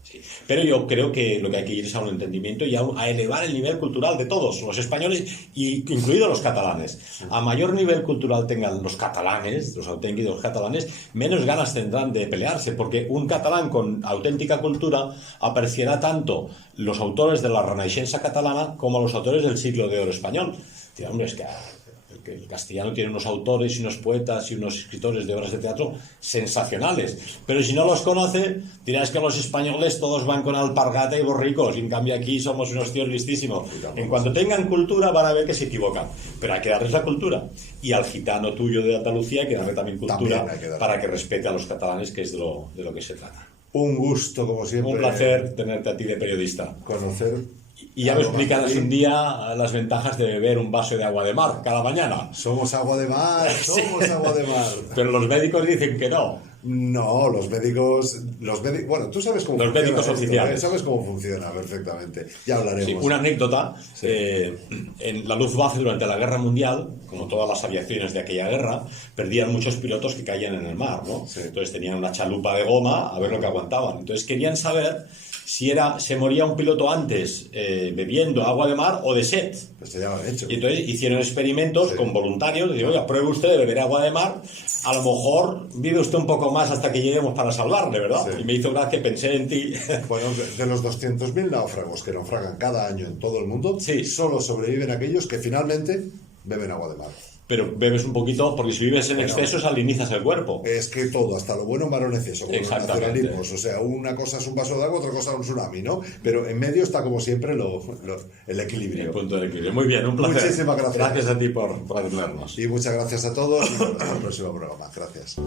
Sí. Pero yo creo que lo que hay que ir es a un entendimiento y a elevar el nivel cultural de todos, los españoles, incluidos los catalanes. A mayor nivel cultural tengan los catalanes, los auténticos catalanes, menos ganas tendrán de pelearse, porque un catalán con auténtica cultura apreciará tanto los autores de la Renaixença catalana como los autores del siglo de oro español. Tío, hombre, es que el castellano tiene unos autores y unos poetas y unos escritores de obras de teatro sensacionales, pero si no los conoce dirás que los españoles todos van con alpargata y borricos, y en cambio aquí somos unos tíos listísimos. En cuanto tengan cultura van a ver que se equivocan, pero hay que darles la cultura, y al gitano tuyo de Andalucía hay que darle también cultura para que respete a los catalanes, que es de lo que se trata. Un gusto, como siempre. Un placer tenerte a ti de periodista. Conocer. Y ya me explicarás un día las ventajas de beber un vaso de agua de mar cada mañana. Somos agua de mar, somos agua de mar. Pero los médicos dicen que no. No, los médicos, bueno, tú sabes cómo los funciona. Los médicos oficiales. Sabes cómo funciona perfectamente. Ya hablaremos. Sí, una anécdota. Sí. En la Luftwaffe durante la Guerra Mundial, como todas las aviaciones de aquella guerra, perdían muchos pilotos que caían en el mar, ¿no? Sí. Entonces tenían una chalupa de goma a ver lo que aguantaban. Entonces querían saber si se moría un piloto antes bebiendo agua de mar o de sed. Pues ya lo han hecho. Y entonces hicieron experimentos con voluntarios. Digo, oiga, pruebe usted de beber agua de mar, a lo mejor vive usted un poco más hasta que lleguemos para salvarle, ¿verdad? Sí. Y me hizo gracia, pensé en ti. Bueno, de los 200.000 náufragos que naufragan cada año en todo el mundo, solo sobreviven aquellos que finalmente beben agua de mar. Pero bebes un poquito, porque si vives en exceso salinizas el cuerpo. Es que todo, hasta lo bueno va en exceso, como los nacionalismos. O sea, una cosa es un vaso de agua, otra cosa es un tsunami, ¿no? Pero en medio está, como siempre, el equilibrio. El punto de equilibrio. Muy bien, un placer. Muchísimas gracias. Gracias a ti por atendernos. Y muchas gracias a todos y hasta el próximo programa. Gracias.